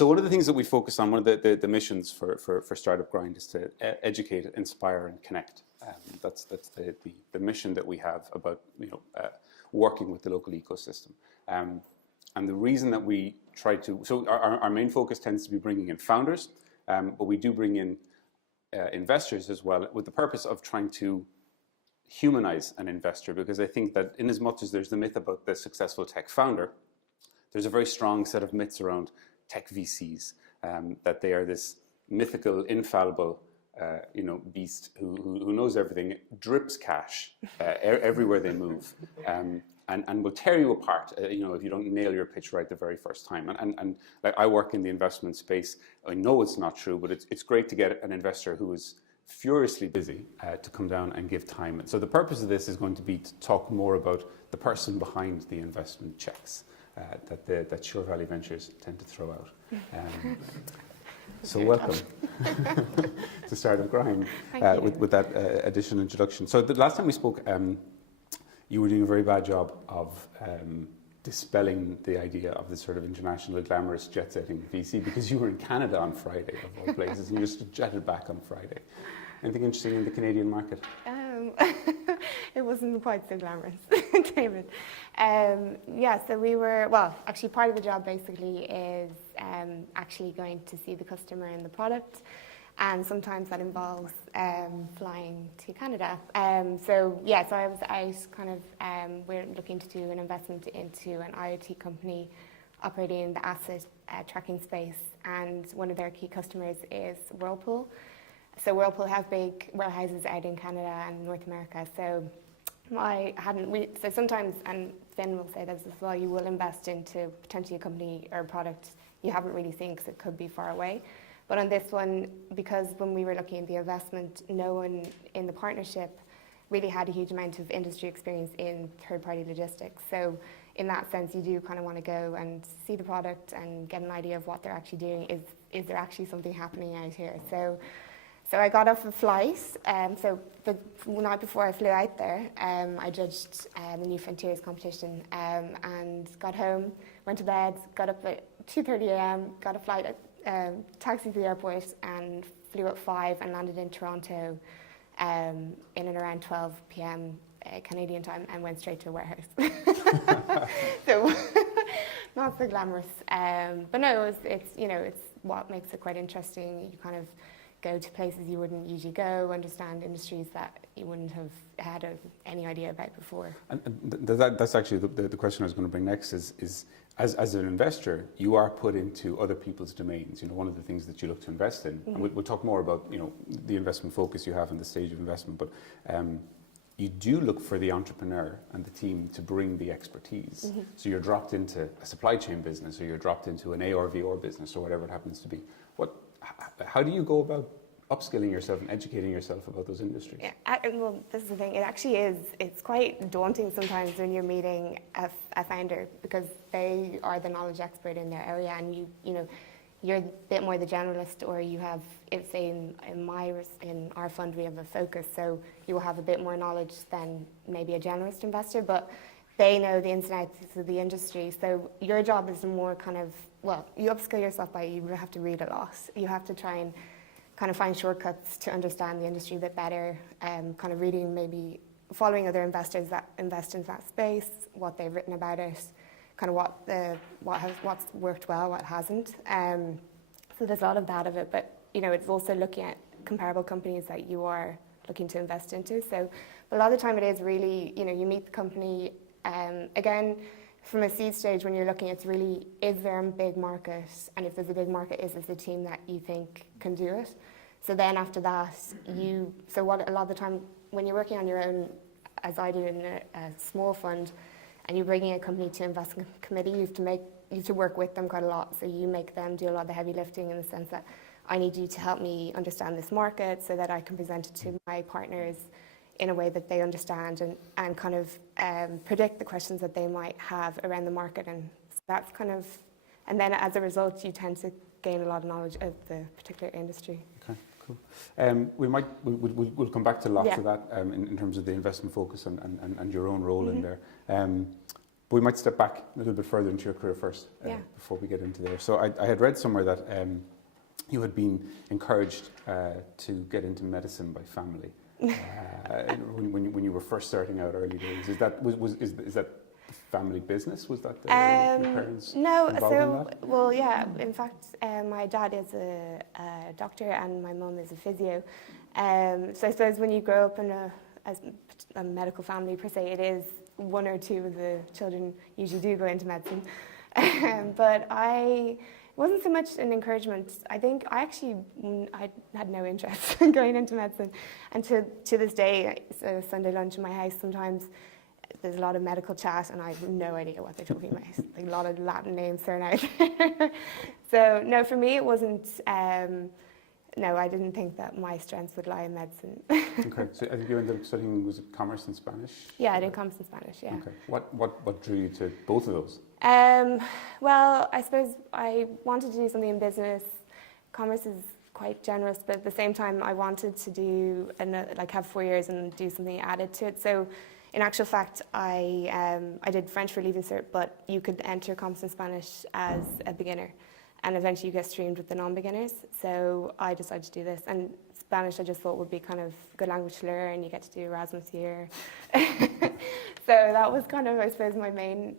So one of the things that we focus on, one of the missions for Startup Grind is to educate, inspire, and connect. That's the mission that we have about working with the local ecosystem. And the reason that we try to, so our main focus tends to be bringing in founders, but we do bring in investors as well, with the purpose of trying to humanize an investor, because I think that in as much as there's the myth about the successful tech founder, there's a very strong set of myths around tech VCs, that they are this mythical, infallible, beast who knows everything, drips cash everywhere they move, and will tear you apart, if you don't nail your pitch right the very first time. And like, I work in the investment space. I know it's not true, but it's great to get an investor who is furiously busy to come down and give time. And so the purpose of this is going to be to talk more about the person behind the investment checks that Suir Valley Ventures tend to throw out. So welcome to Startup Grind with that additional introduction. So the last time we spoke, you were doing a very bad job of dispelling the idea of this sort of international glamorous jet-setting VC, because you were in Canada on Friday, of all places, and you just jetted back on Friday. Anything interesting in the Canadian market? It wasn't quite so glamorous, David. So we were, actually part of the job basically is actually going to see the customer and the product. And sometimes that involves flying to Canada. So I was out kind of, we're looking to do an investment into an IoT company operating in the asset tracking space. And one of their key customers is Whirlpool. So Whirlpool have big warehouses out in Canada and North America. So so sometimes, and Finn will say this as well, you will invest into potentially a company or a product you haven't really seen because it could be far away. But on this one, because when we were looking at the investment, no one in the partnership really had a huge amount of industry experience in third-party logistics. So in that sense, you do kind of want to go and see the product and get an idea of what they're actually doing. Is there actually something happening out here? So I got off a flight. So the night before I flew out there, I judged the New Frontiers competition and got home, went to bed, got up at 2:30 a.m., got a flight, taxi to the airport, and flew at 5 and landed in Toronto in and around 12 p.m. Canadian time, and went straight to a warehouse. So not so glamorous, but no, it's what makes it quite interesting. You kind of go to places you wouldn't usually go, understand industries that you wouldn't have had any idea about before. And that's actually the question I was going to bring next is as an investor, you are put into other people's domains. One of the things that you look to invest in, and we'll talk more about the investment focus you have in the stage of investment, but you do look for the entrepreneur and the team to bring the expertise. Mm-hmm. So you're dropped into a supply chain business, or you're dropped into an AR/VR business, or whatever it happens to be. How do you go about upskilling yourself and educating yourself about those industries? Yeah, well, this is the thing. It actually is. It's quite daunting sometimes when you're meeting a founder, because they are the knowledge expert in their area, and you're a bit more the generalist, or you have, say in our fund we have a focus, so you will have a bit more knowledge than maybe a generalist investor, but they know the ins and outs of the industry. So your job is more kind of, you upskill yourself by, you have to read a lot. You have to try and kind of find shortcuts to understand the industry a bit better, kind of reading, maybe following other investors that invest in that space, what they've written about it, kind of what's worked well, what hasn't. So there's a lot of that of it, but it's also looking at comparable companies that you are looking to invest into. So a lot of the time it is really, you meet the company, again, from a seed stage when you're looking, it's really, is there a big market? And if there's a big market, is this a team that you think can do it? So then after that, a lot of the time when you're working on your own, as I did in a small fund, and you're bringing a company to investment committee, you have to work with them quite a lot. So you make them do a lot of the heavy lifting, in the sense that I need you to help me understand this market so that I can present it to my partners in a way that they understand, and kind of predict the questions that they might have around the market. And so that's kind of, and then as a result, you tend to gain a lot of knowledge of the particular industry. Okay, cool. We'll come back to lots of that in terms of the investment focus and your own role in there. But we might step back a little bit further into your career first before we get into there. So I had read somewhere that you had been encouraged to get into medicine by family when you were first starting out early days. Is that family business? Was that your parents involved in that? Well, yeah. In fact, my dad is a doctor and my mum is a physio. So I suppose when you grow up in a medical family per se, it is one or two of the children usually do go into medicine. But it wasn't so much an encouragement. I think I had no interest in going into medicine. And to this day, so Sunday lunch in my house, sometimes there's a lot of medical chat and I have no idea what they're talking about. Like a lot of Latin names thrown out. So no, for me it wasn't, no, I didn't think that my strengths would lie in medicine. Okay, so I think you ended up studying, was it commerce and Spanish? Yeah, I did commerce and Spanish, yeah. Okay, what drew you to both of those? Well, I suppose I wanted to do something in business. Commerce is quite generous, but at the same time I wanted to do, have 4 years and do something added to it. So in actual fact, I did French for Leaving Cert, but you could enter commerce and Spanish as a beginner. And eventually you get streamed with the non-beginners. So I decided to do this. And Spanish I just thought would be kind of a good language to learn. You get to do Erasmus year. So that was kind of, I suppose, my main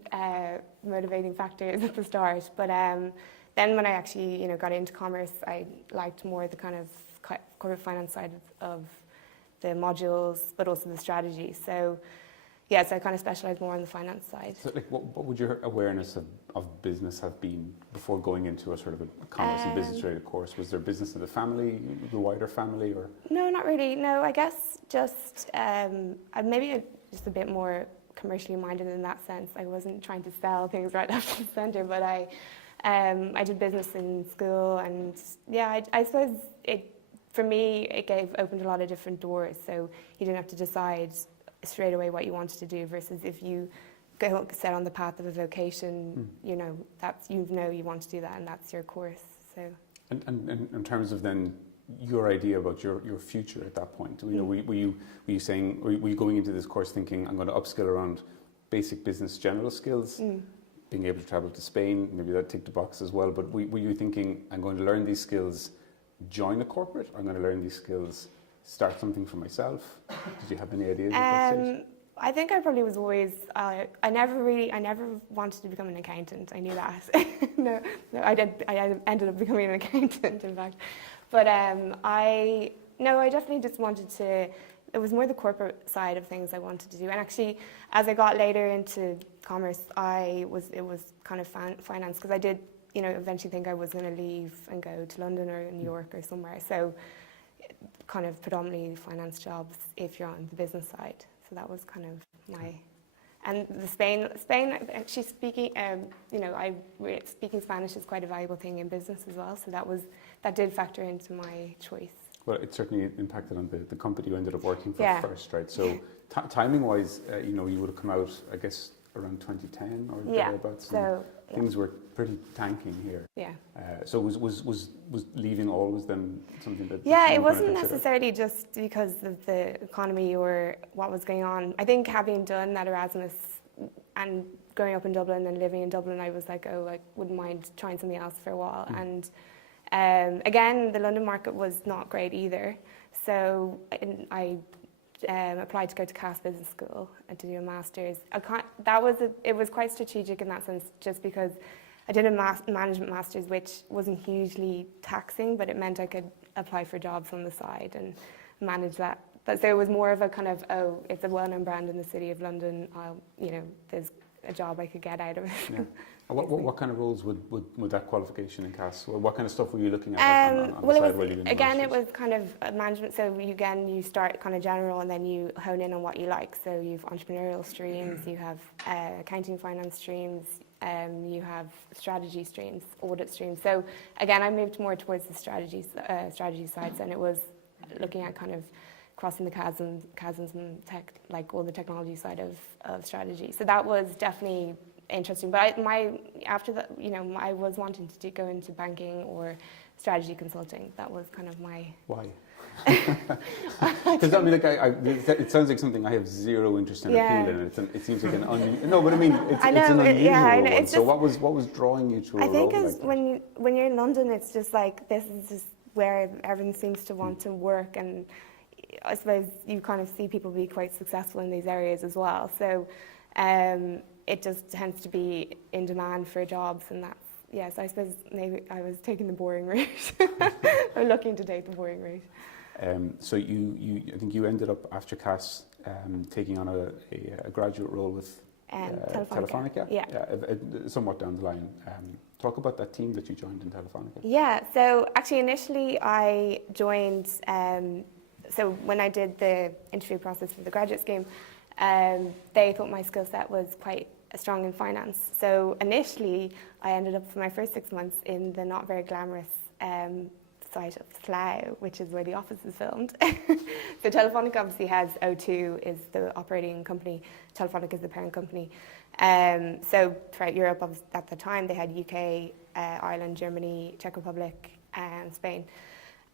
motivating factors at the start. But then when I actually got into commerce, I liked more the kind of corporate finance side of the modules, but also the strategy. So yeah, so I kind of specialised more on the finance side. So what would your awareness of business have been before going into a sort of a commerce and business related course? Was there business in the family, the wider family, or? No, not really. No, I guess just maybe just a bit more commercially minded in that sense. I wasn't trying to sell things right left and centre, but I did business in school, and yeah, I suppose for me it opened a lot of different doors. So you didn't have to decide straight away what you wanted to do, versus if you go set on the path of a vocation, you want to do that and that's your course. So and in terms of then your idea about your future at that point, were you saying, were you going into this course thinking I'm going to upskill around basic business general skills, being able to travel to Spain, maybe that ticked the box as well, but were you thinking I'm going to learn these skills, join a corporate, or I'm going to learn these skills, start something for myself? Did you have any ideas at that stage? I think I probably was always, I never wanted to become an accountant. I knew that. No, I ended up becoming an accountant, in fact. But I definitely just wanted to, it was more the corporate side of things I wanted to do. And actually, as I got later into commerce, it was kind of finance, because I did, eventually think I was going to leave and go to London or New York or somewhere. So kind of predominantly finance jobs if you're on the business side. So that was kind of my, and the Spain actually speaking, speaking Spanish is quite a valuable thing in business as well. So that did factor into my choice. Well, it certainly impacted on the company you ended up working for first, right? So timing-wise, you would have come out, I guess, around 2010 or thereabouts. So things were pretty tanking here. Yeah. So was leaving always then something that? Yeah, it wasn't necessarily just because of the economy or what was going on. I think having done that Erasmus and growing up in Dublin and living in Dublin, I was like, I wouldn't mind trying something else for a while. And again, the London market was not great either. So I applied to go to Cass Business School and to do a master's. It was quite strategic in that sense, just because I did a management master's, which wasn't hugely taxing, but it meant I could apply for jobs on the side and manage that. So it was more of a kind of, it's a well-known brand in the city of London. There's a job I could get out of it. Yeah. What kind of roles would that qualification in Cass? What kind of stuff were you looking at on the side while you were doing again, it was kind of management. So you start kind of general and then you hone in on what you like. So you have entrepreneurial streams, you have accounting, finance streams, you have strategy streams, audit streams. So again, I moved more towards the strategy side, and it was looking at kind of crossing the chasms and tech, like all the technology side of strategy. So that was definitely interesting. But after that, I was wanting to go into banking or strategy consulting. That was kind of my... Why? Because I mean, like, it sounds like something I have zero interest in Yeah. appeal in. It seems like an no, but I mean, it's I know, an unusual I know, one. it's So just- what was drawing you to a I think role is like that? when you're in London, it's just like this is just where everyone seems to want to work, and I suppose you kind of see people be quite successful in these areas as well. So it just tends to be in demand for jobs, and that's yes. I suppose maybe I was taking the boring route, or looking to take the boring route. So I think you ended up after CAS taking on a graduate role with Telefonica. Yeah. Somewhat down the line. Talk about that team that you joined in Telefonica. Yeah, so actually initially I joined, so when I did the interview process for the graduate scheme, they thought my skill set was quite strong in finance. So initially I ended up for my first 6 months in the not very glamorous site of Slough, which is where The Office is filmed. So Telefonica obviously has O2 is the operating company, Telefonica is the parent company. So throughout Europe at the time they had UK, Ireland, Germany, Czech Republic and Spain.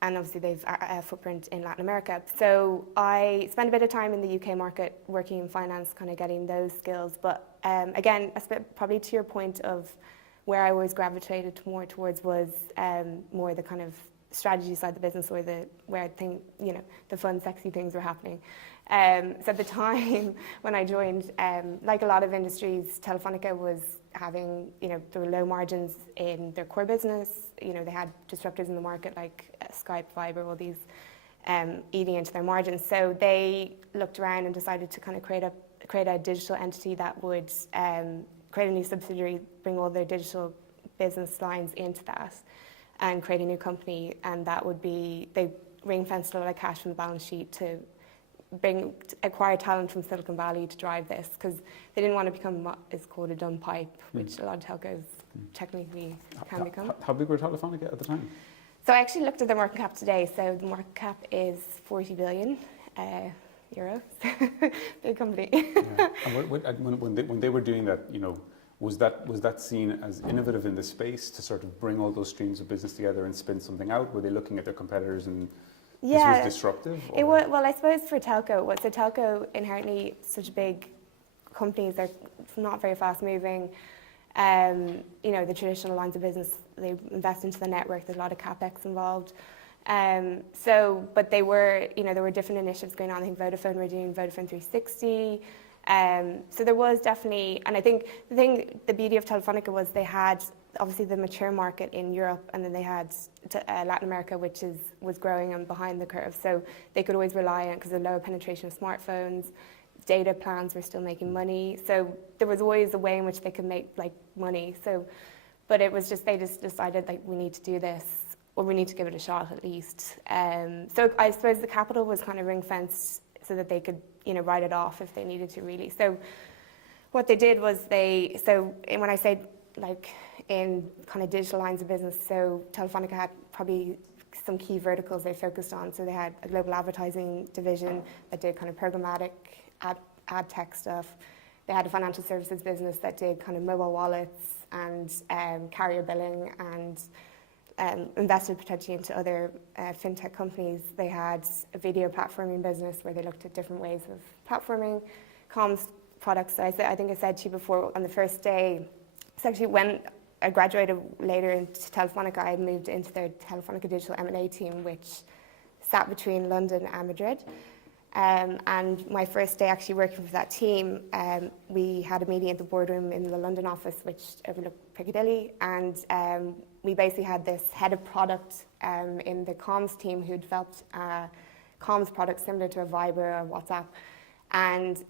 And obviously they've a footprint in Latin America. So I spent a bit of time in the UK market working in finance, kind of getting those skills. But again, probably to your point of where I always gravitated more towards was more the kind of strategy side of the business, or where I think, the fun, sexy things were happening. So at the time when I joined, like a lot of industries, Telefonica was having, there were low margins in their core business. They had disruptors in the market like Skype, Fiber, all these eating into their margins. So they looked around and decided to kind of create a digital entity that would create a new subsidiary, bring all their digital business lines into that, and create a new company. And that would be, they ring-fenced a lot of cash from the balance sheet to acquire talent from Silicon Valley to drive this, because they didn't want to become what is called a dumb pipe, which a lot of telcos technically can become. How big were Telefonica at the time? So I actually looked at their market cap today. So the market cap is 40 billion euros. Big company. Yeah. And when they were doing that, was that seen as innovative in the space to sort of bring all those streams of business together and spin something out? Were they looking at their competitors and this was disruptive? It was, well, I suppose for telco, so telco inherently such big companies, they're not very fast moving. The traditional lines of business, they invest into the network, there's a lot of capex involved. But they were, there were different initiatives going on. I think Vodafone were doing Vodafone 360. So there was definitely, and I think the beauty of Telefonica was they had obviously the mature market in Europe, and then they had Latin America, which was growing and behind the curve. So they could always rely on it because of lower penetration of smartphones. Data plans were still making money. So there was always a way in which they could make money. So, but it was just, they just decided we need to do this, or we need to give it a shot at least. So I suppose the capital was kind of ring fenced so that they could, write it off if they needed to really. So what they did was and when I say in kind of digital lines of business, so Telefonica had probably some key verticals they focused on. So they had a global advertising division that did kind of programmatic ad tech stuff. They had a financial services business that did kind of mobile wallets and carrier billing, and invested potentially into other fintech companies. They had a video platforming business where they looked at different ways of platforming comms products. So I think I said to you before, on the first day, it's actually when I graduated later into Telefonica, I moved into their Telefonica Digital M&A team, which sat between London and Madrid. And my first day actually working for that team, we had a meeting at the boardroom in the London office, which overlooked Piccadilly, and we basically had this head of product in the comms team who developed a comms product similar to a Viber or WhatsApp, and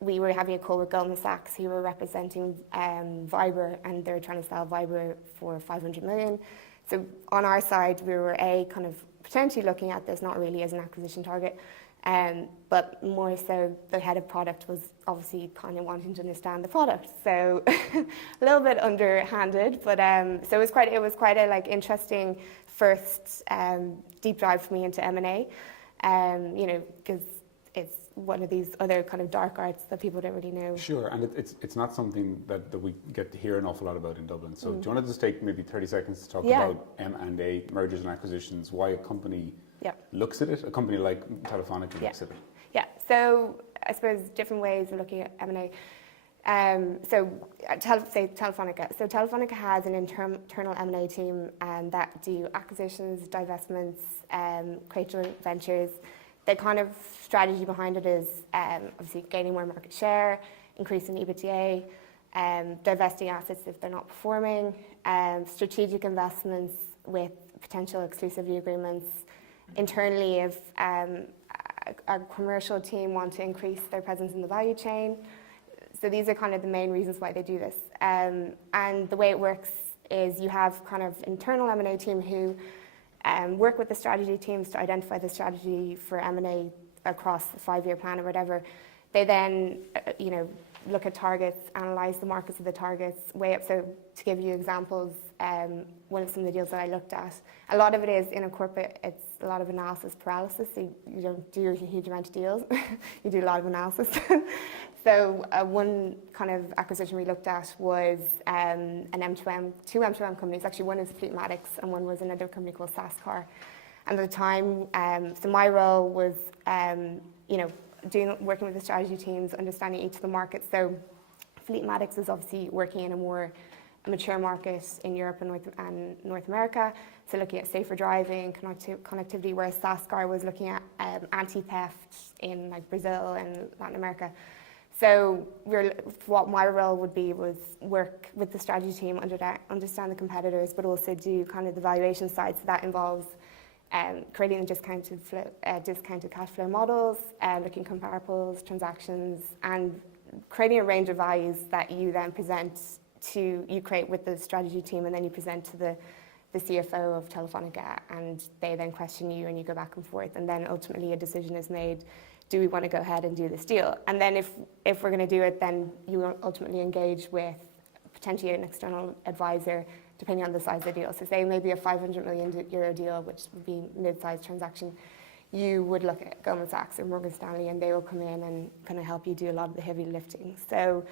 we were having a call with Goldman Sachs, who were representing Viber, and they were trying to sell Viber for 500 million. So on our side, we were kind of potentially looking at this, not really as an acquisition target, but more so the head of product was obviously kind of wanting to understand the product. So a little bit underhanded, but so it was quite a interesting first deep dive for me into M&A, because it's one of these other kind of dark arts that people don't really know. Sure, and it's not something that we get to hear an awful lot about in Dublin. So do you want to just take maybe 30 seconds to talk about M&A, mergers and acquisitions, why a company looks at it, a company like Telefonica looks at it? Yeah, so I suppose different ways of looking at M&A. Say Telefonica. So Telefonica has an internal M&A team that do acquisitions, divestments, create joint ventures. The kind of strategy behind it is obviously gaining more market share, increasing EBITDA, divesting assets if they're not performing, strategic investments with potential exclusivity agreements. Internally, if a commercial team want to increase their presence in the value chain. So these are kind of the main reasons why they do this. And the way it works is you have kind of internal M&A team who work with the strategy teams to identify the strategy for M&A across the 5-year plan or whatever. They then, look at targets, analyze the markets of the targets, weigh up. So to give you examples, one of some of the deals that I looked at, a lot of it is in a corporate, it's a lot of analysis paralysis. So you don't do a huge amount of deals, you do a lot of analysis. So one kind of acquisition we looked at was an M2M, two M2M companies. Actually, one is Fleetmatics and one was another company called SASCAR. And at the time, so my role was, working with the strategy teams, understanding each of the markets. So Fleetmatics is obviously working in a more mature market in Europe and North America. So looking at safer driving, connectivity, whereas SASCAR was looking at anti-theft in like Brazil and Latin America. So what my role would be was work with the strategy team, understand the competitors, but also do kind of the valuation side. So that involves creating discounted cash flow models, looking comparables, transactions, and creating a range of values that you then you create with the strategy team, and then you present to the CFO of Telefonica, and they then question you, and you go back and forth, and then ultimately a decision is made. Do we want to go ahead and do this deal? And then if we're going to do it, then you ultimately engage with potentially an external advisor, depending on the size of the deal. So say maybe a 500 million euro deal, which would be mid-sized transaction, you would look at Goldman Sachs or Morgan Stanley, and they will come in and kind of help you do a lot of the heavy lifting. So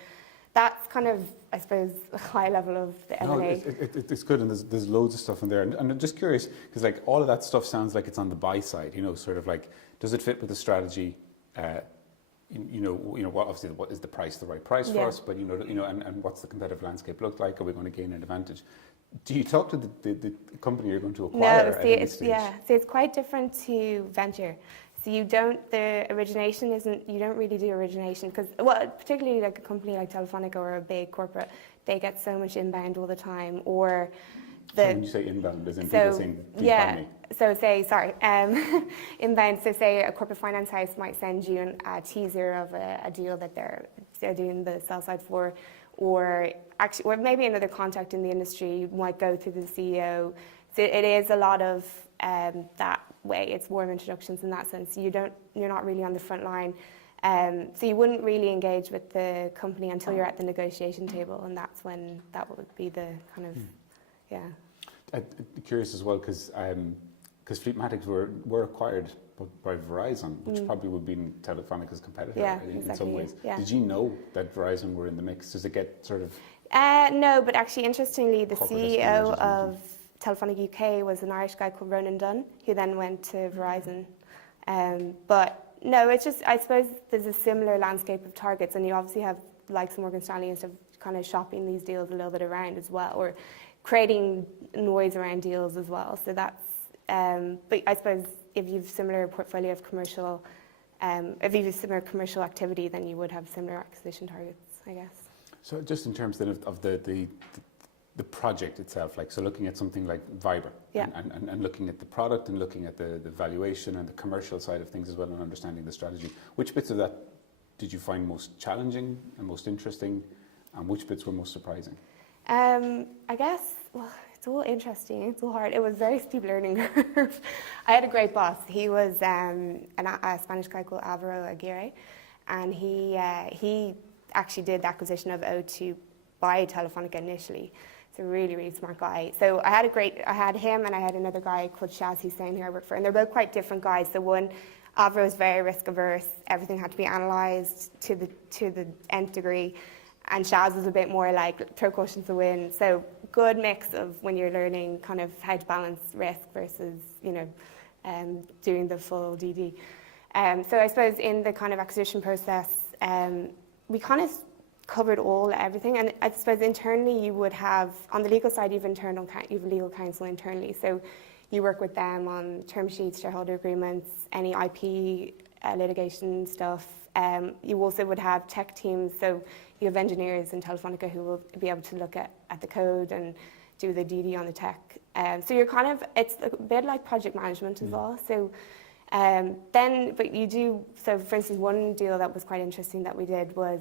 that's kind of, I suppose, a high level of the M&A. No, it's good, and there's loads of stuff in there. And I'm just curious, because like all of that stuff sounds like it's on the buy side, sort of like, does it fit with the strategy? Obviously, what is the price the right price for us? But and what's the competitive landscape look like? Are we going to gain an advantage? Do you talk to the company you're going to acquire? No, so it's quite different to venture. So you don't really do origination because, particularly like a company like Telefonica or a big corporate, they get so much inbound all the time. Or when you say inbound, as in people saying, inbound. So say a corporate finance house might send you a teaser of a deal that they're doing the sell side for, or maybe another contact in the industry might go through the CEO. So it is a lot of that way. It's warm introductions in that sense. You're not really on the front line. So you wouldn't really engage with the company until you're at the negotiation table, and that's when that would be the kind of I'm curious as well because Fleetmatics were acquired by Verizon, which probably would be Telefonica's competitor in some ways. Yeah. Did you know that Verizon were in the mix? Does it get sort of... No, but actually, interestingly, the CEO of Telefonica UK was an Irish guy called Ronan Dunn, who then went to Verizon. But no, it's just, I suppose there's a similar landscape of targets, and you obviously have like Morgan Stanley and stuff kind of shopping these deals a little bit around as well, or creating noise around deals as well. So that's, but I suppose if you've similar portfolio of commercial, if you have similar commercial activity, then you would have similar acquisition targets, I guess. So just in terms then of the project itself, like so looking at something like Viber and looking at the product and looking at the valuation and the commercial side of things as well and understanding the strategy, which bits of that did you find most challenging and most interesting, and which bits were most surprising? I guess, it's all interesting, it's all hard. It was a very steep learning curve. I had a great boss. He was a Spanish guy called Alvaro Aguirre, and he actually did the acquisition of O2 by Telefonica initially. It's a really, really smart guy. So I had him, and I had another guy called Shaz Hussein who I worked for, and they're both quite different guys. So one, Avro was very risk averse. Everything had to be analysed to the nth degree. And Shaz was a bit more like throw caution to the wind. So good mix of when you're learning kind of how to balance risk versus, doing the full DD. So I suppose in the kind of acquisition process, we kind of covered everything. And I suppose internally you would have, on the legal side, you have legal counsel internally. So you work with them on term sheets, shareholder agreements, any IP litigation stuff. You also would have tech teams. So you have engineers in Telefonica who will be able to look at the code and do the DD on the tech. So you're kind of, it's a bit like project management as well. So so for instance, one deal that was quite interesting that we did was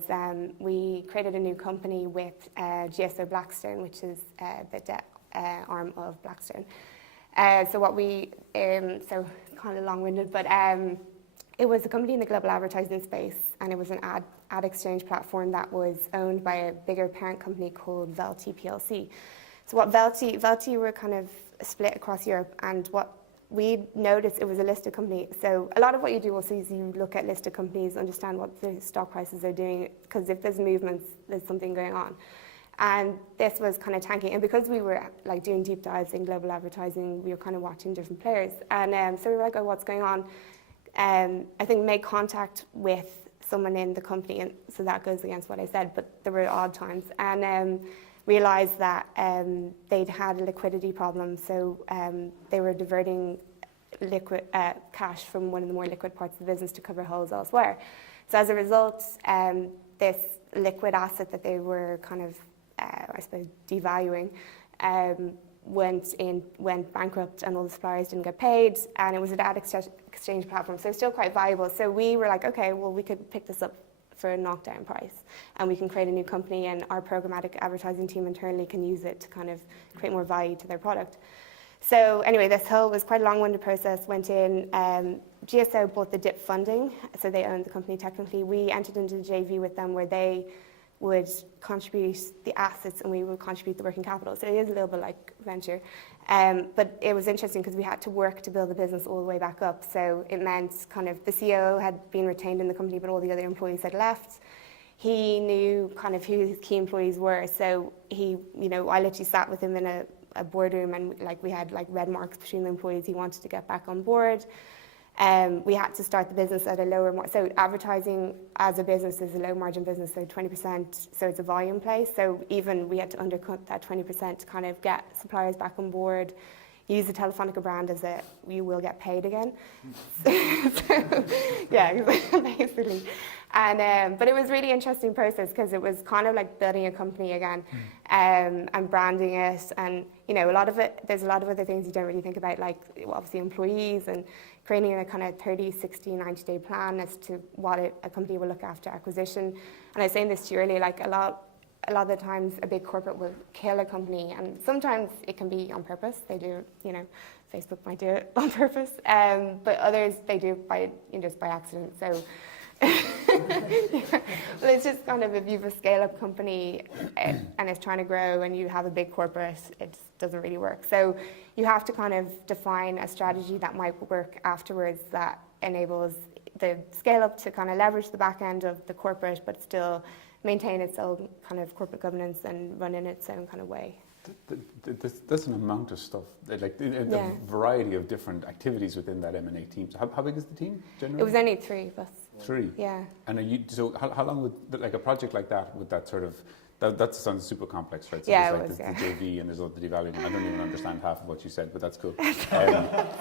we created a new company with GSO Blackstone, which is the debt arm of Blackstone. So kind of long-winded, but it was a company in the global advertising space, and it was an ad exchange platform that was owned by a bigger parent company called Velti PLC. So what Velti were kind of split across Europe, and what we noticed, it was a listed company. So a lot of what you do also is you look at listed companies, understand what the stock prices are doing, because if there's movements, there's something going on. And this was kind of tanking. And because we were like doing deep dives in global advertising, we were kind of watching different players. And so we were like, oh, what's going on? I think make contact with someone in the company. And so that goes against what I said, but there were odd times. And realized that they'd had a liquidity problem. So they were diverting liquid cash from one of the more liquid parts of the business to cover holes elsewhere. So as a result, this liquid asset that they were kind of, I suppose, devaluing, went bankrupt, and all the suppliers didn't get paid, and it was an ad exchange platform, so it's still quite valuable. So we were like, okay, well, we could pick this up for a knockdown price, and we can create a new company, and our programmatic advertising team internally can use it to kind of create more value to their product. So anyway, this whole was quite a long-winded process. Went in, GSO bought the DIP funding, so they owned the company technically. We entered into a JV with them where they would contribute the assets and we would contribute the working capital. So it is a little bit like venture. But it was interesting because we had to work to build the business all the way back up. So it meant kind of the CEO had been retained in the company, but all the other employees had left. He knew kind of who his key employees were. So I literally sat with him in a boardroom, and like we had like red marks between the employees. He wanted to get back on board. We had to start the business at a lower margin. So advertising as a business is a low margin business, so 20%, so it's a volume play. So even we had to undercut that 20% to kind of get suppliers back on board, use the Telefonica brand as you will get paid again. Yeah, basically. And but it was a really interesting process because it was kind of like building a company again, and branding it, and a lot of it. There's a lot of other things you don't really think about, like obviously employees and creating a kind of 30, 60, 90-day plan as to what a company will look after acquisition. And I was saying this to you earlier, like a lot of the times a big corporate will kill a company, and sometimes it can be on purpose. They do, Facebook might do it on purpose, but others they do just by accident. So. Well, it's just kind of if you have a scale-up company and it's trying to grow and you have a big corporate, it doesn't really work. So you have to kind of define a strategy that might work afterwards that enables the scale-up to kind of leverage the back end of the corporate but still maintain its own kind of corporate governance and run in its own kind of way. There's an amount of stuff, like a variety of different activities within that M&A team. So how big is the team generally? It was only 3 of us. 3? Yeah. And how long would, like a project like that, would that sort of, that sounds super complex, right? So yeah, there's the JV and there's all the devaluing. I don't even understand half of what you said, but that's cool.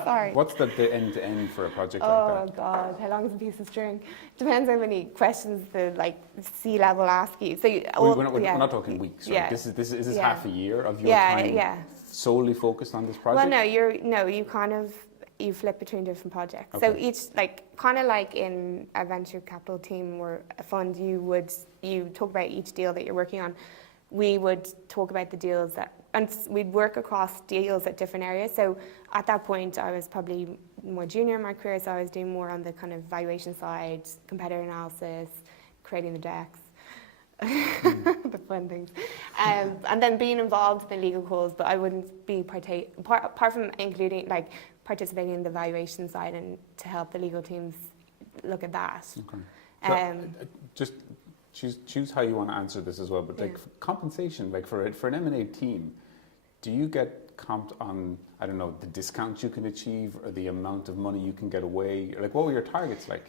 Sorry. What's the end-to-end for a project like that? Oh God, how long is a piece of string? Depends how many questions the C-level ask you. So we're not talking weeks, right? Yeah. This is half a year of your time solely focused on this project? Well, you flip between different projects. Okay. So each, kind of like in a venture capital team or a fund, you talk about each deal that you're working on. We would talk about the deals and we'd work across deals at different areas. So at that point, I was probably more junior in my career, so I was doing more on the kind of valuation side, competitor analysis, creating the decks. The fun things, and then being involved in the legal calls, but I wouldn't be apart from including participating in the valuation side and to help the legal teams look at that. Okay. Just choose how you want to answer this as well. But like compensation, like for an M&A team, do you get comped on, I don't know, the discounts you can achieve or the amount of money you can get away? Like, what were your targets like?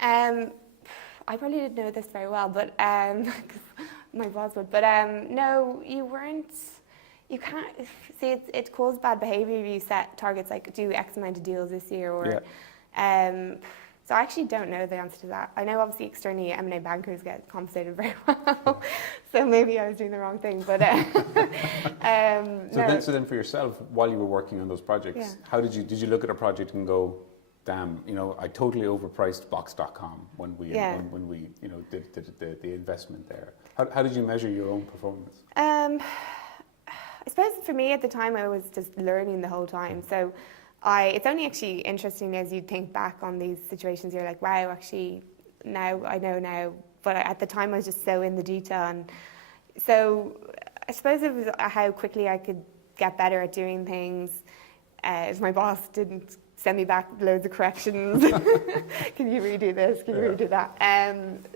I probably didn't know this very well, but 'cause my boss would. But no, you weren't. You can't see. It calls bad behaviour if you set targets like do X amount of deals this year, or. So I actually don't know the answer to that. I know obviously externally M&A bankers get compensated very well, so maybe I was doing the wrong thing. But so then for yourself, while you were working on those projects, how did you look at a project and go, damn, you know, I totally overpriced Box.com when we you know did the investment there. How did you measure your own performance? I suppose for me at the time I was just learning the whole time. So it's only actually interesting as you think back on these situations. You're like, wow, actually now I know now. But at the time I was just so in the detail, and so I suppose it was how quickly I could get better at doing things. If my boss didn't send me back loads of corrections. Can you redo this? Can you redo that?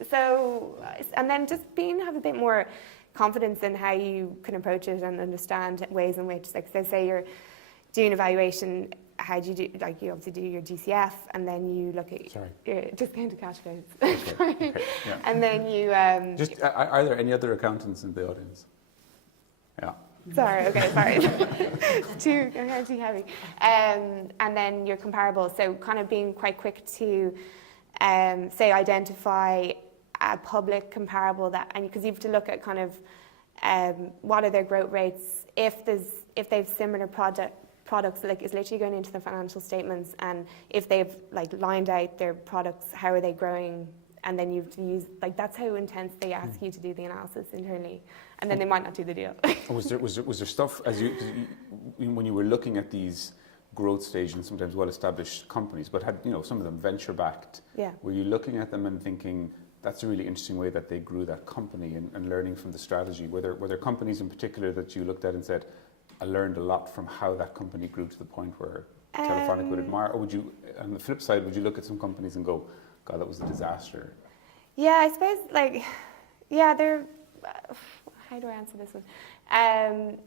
So, and then just have a bit more confidence in how you can approach it and understand ways in which, like, so say you're doing evaluation, how do you do, like, you obviously do your DCF, and then you look at your discounted cash flows. Okay. Yeah. And then you... are there any other accountants in the audience? Yeah. Sorry. It's too heavy. And then your comparable. So kind of being quite quick to, say, identify a public comparable that, and because you have to look at kind of what are their growth rates if they've similar products, like it's literally going into the financial statements, and if they've like lined out their products, how are they growing? And then you've to use, like, that's how intense they ask you to do the analysis internally, and then they might not do the deal. Was there stuff when you were looking at these growth stage and sometimes well-established companies, but had, you know, some of them venture backed? Yeah. Were you looking at them and thinking that's a really interesting way that they grew that company, and learning from the strategy? Were there companies in particular that you looked at and said, I learned a lot from how that company grew to the point where Telefonica would admire? Or would you, on the flip side, would you look at some companies and go, God, that was a disaster? Yeah, I suppose, like, they're, how do I answer this one?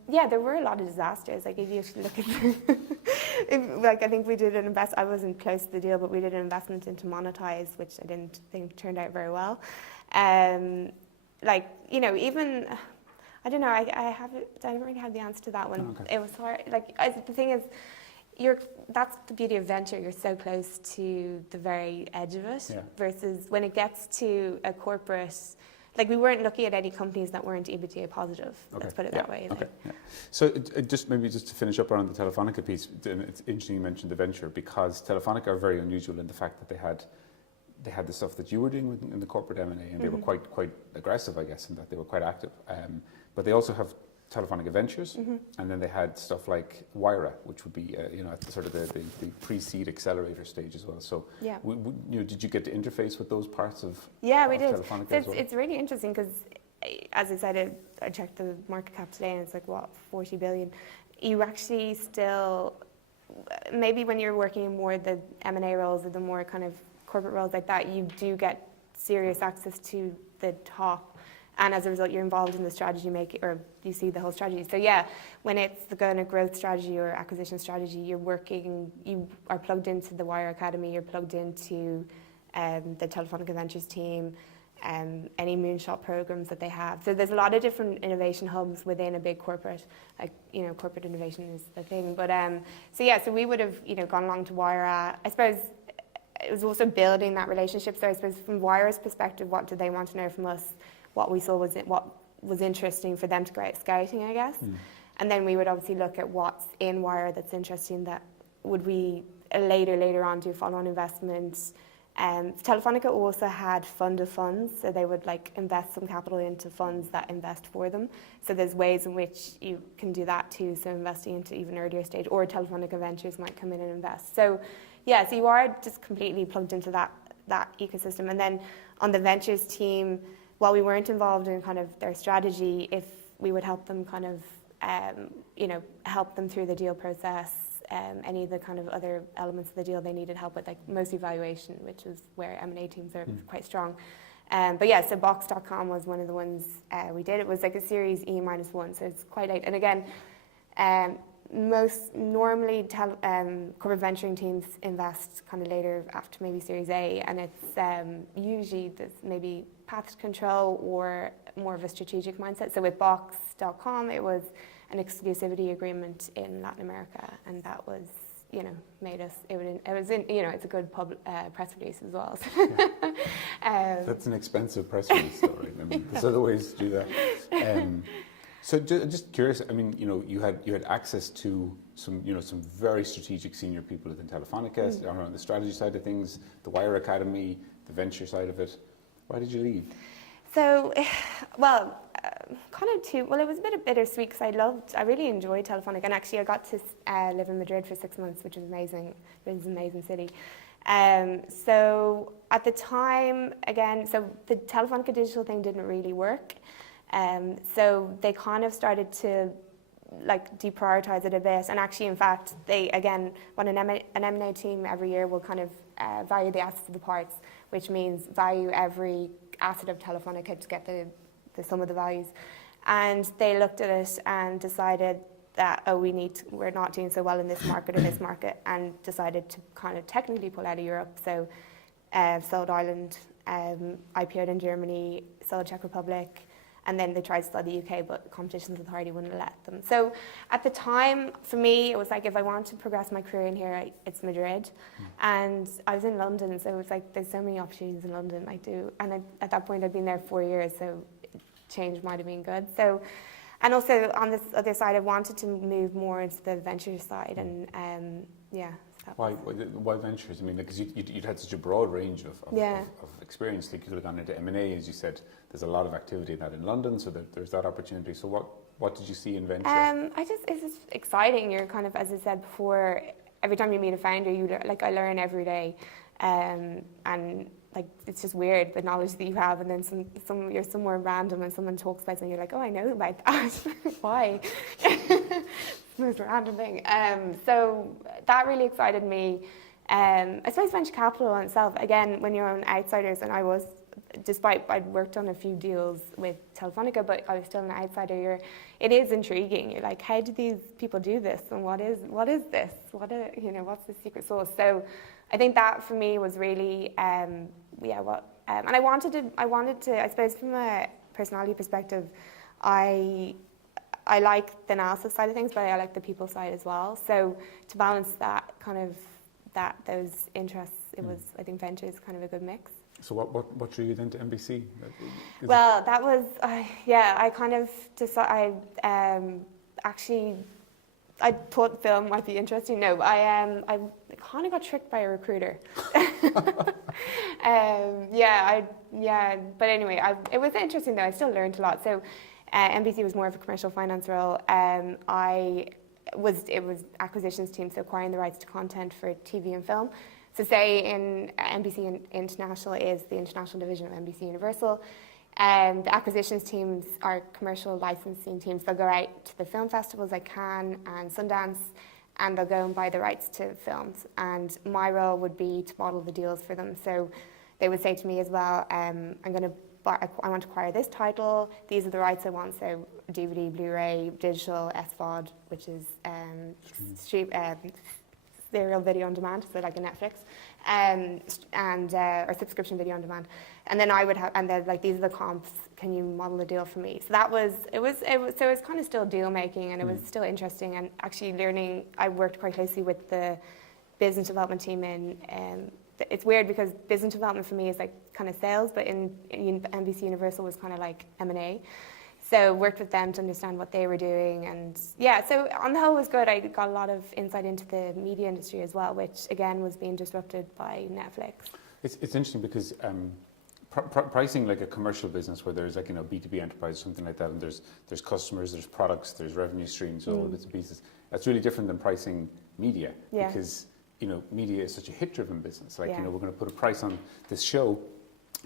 There were a lot of disasters. Like, if you actually look at, like, I think we did an I wasn't close to the deal, but we did an investment into Monetize, which I didn't think turned out very well. Like, you know, even, I don't know, I don't really have the answer to that one. Oh, okay. It was hard. Like, the thing is, that's the beauty of venture. You're so close to the very edge of it, versus when it gets to a corporate. Like, we weren't looking at any companies that weren't EBITDA positive. Let's put it that way. Okay. Yeah. So just to finish up on the Telefonica piece, it's interesting you mentioned the venture, because Telefonica are very unusual in the fact that they had the stuff that you were doing in the corporate M&A, and they were quite aggressive, I guess, in that they were quite active. But they also have Telefonica Ventures, and then they had stuff like Wyra, which would be at the sort of the pre-seed accelerator stage as well. So did you get to interface with those parts of we did. Telefonica So as well? It's really interesting because, as I said, I checked the market cap today, and it's like, what, 40 billion. You actually still, maybe when you're working in more the M&A roles or the more kind of corporate roles like that, you do get serious access to the top. And as a result, you're involved in the strategy making, or you see the whole strategy. So when it's the kind of growth strategy or acquisition strategy, you are plugged into the Wire Academy, you're plugged into the Telefonica Ventures team, any moonshot programs that they have. So there's a lot of different innovation hubs within a big corporate, like, you know, corporate innovation is the thing. But so we would have, you know, gone along to Wire. I suppose it was also building that relationship. So I suppose from Wire's perspective, what did they want to know from us? What we saw was what was interesting for them to go out scouting, I guess. And then we would obviously look at what's in Wire that's interesting, that would we later on do follow-on investments. Telefonica also had fund of funds, so they would like invest some capital into funds that invest for them. So there's ways in which you can do that too, so investing into even earlier stage, or Telefonica Ventures might come in and invest. So so you are just completely plugged into that ecosystem. And then on the ventures team, while we weren't involved in kind of their strategy, if we would help them kind of, help them through the deal process, any of the kind of other elements of the deal they needed help with, like mostly valuation, which is where M&A teams are quite strong. But yeah, so Box.com was one of the ones we did. It was like a Series E-1, so it's quite late. And again, most normally corporate venturing teams invest kind of later after maybe Series A, and it's usually there's maybe path to control or more of a strategic mindset. So with Box.com, it was an exclusivity agreement in Latin America, and that was, made us, it's a good press release as well. That's an expensive press release, though, right? I mean, there's other ways to do that. So just curious, I mean, you had access to some very strategic senior people within Telefonica around the strategy side of things, the Wire Academy, the venture side of it. Why did you leave? So, well, it was a bit bittersweet because I really enjoyed Telefonica, and actually I got to live in Madrid for 6 months, which was amazing. It was an amazing city. So at the time, again, so the Telefonica digital thing didn't really work. So they kind of started to deprioritize it a bit, and actually, in fact, they again, when an M&A team every year will kind of value the assets of the parts, which means value every asset of Telefonica to get the sum of the values. And they looked at it and decided that, we're not doing so well in this market or this market, and decided to kind of technically pull out of Europe. So sold Ireland, IPO'd in Germany, sold Czech Republic, and then they tried to sell the UK, but the Competitions Authority wouldn't let them. So at the time, for me, it was like, if I want to progress my career in here, it's Madrid. And I was in London, so it was like, there's so many opportunities in London. And at that point, I'd been there 4 years, so change might have been good. So, and also on this other side, I wanted to move more into the venture side, and Why ventures? I mean, because you'd had such a broad range of experience. Like you could have gone into M&A, as you said. There's a lot of activity in that in London, so there's that opportunity. So what did you see in venture? It's just exciting. You're kind of, as I said before, every time you meet a founder, I learn every day, and it's just weird the knowledge that you have, and then you're somewhere random and someone talks about something, you're like, oh, I know about that. Why? Most random thing. So that really excited me. I suppose venture capital in itself, again, when you're on outsiders, and I was, despite I'd worked on a few deals with Telefonica, but I was still an outsider. It is intriguing. You're like, how do these people do this, and what is this? What's the secret sauce? So I think that for me was really and I wanted to. I suppose from a personality perspective, I like the analysis side of things, but I like the people side as well. So to balance that those interests, I think venture is kind of a good mix. So what drew you then to NBC? That was I kind of decided. I thought film might be interesting. No, I kind of got tricked by a recruiter. But anyway, it was interesting though. I still learned a lot. So NBC was more of a commercial finance role. It was acquisitions team, so acquiring the rights to content for TV and film. So say in NBC International is the international division of NBC Universal. The acquisitions teams are commercial licensing teams. They'll go out to the film festivals like Cannes and Sundance, and they'll go and buy the rights to films. And my role would be to model the deals for them. So they would say to me as well, I want to acquire this title. These are the rights I want. So DVD, Blu-ray, digital, SVOD, which is serial video on demand, so like a Netflix, or subscription video on demand. And then I would have, and they're like, these are the comps. Can you model a deal for me? So it was kind of still deal making, and it was still interesting, and actually learning. I worked quite closely with the business development team it's weird because business development for me is like kind of sales, but in NBC Universal was kind of like M&A. So worked with them to understand what they were doing, and so on the whole it was good. I got a lot of insight into the media industry as well, which again was being disrupted by Netflix. It's interesting because pricing like a commercial business where there's like B2B enterprise, something like that, and there's customers, there's products, there's revenue streams, all bits and pieces. That's really different than pricing media because media is such a hit-driven business. Like we're going to put a price on this show,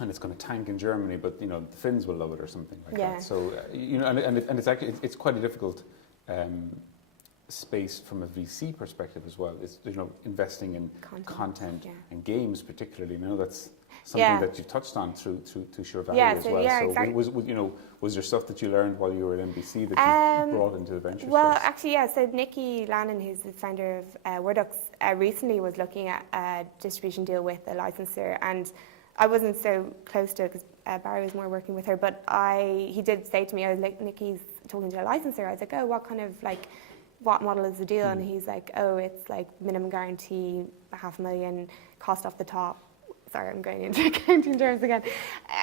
and it's going to tank in Germany, but the Finns will love it or something like that. So and it's actually it's quite a difficult space from a VC perspective as well is, investing in content and games particularly. I know that's something that you've touched on through Suir Valley as well. So exactly. Was there stuff that you learned while you were at NBC that you brought into the venture space? Actually, yeah. So Nikki Lannon, who's the founder of Wordux, recently was looking at a distribution deal with a licensor, and I wasn't so close to it because Barry was more working with her. But he did say to me, "I was like, Nikki's talking to a licensor." I was like, "Oh, what model is the deal?" And he's like, "Oh, it's like minimum guarantee, $500,000, cost off the top." Sorry, I'm going into accounting terms again.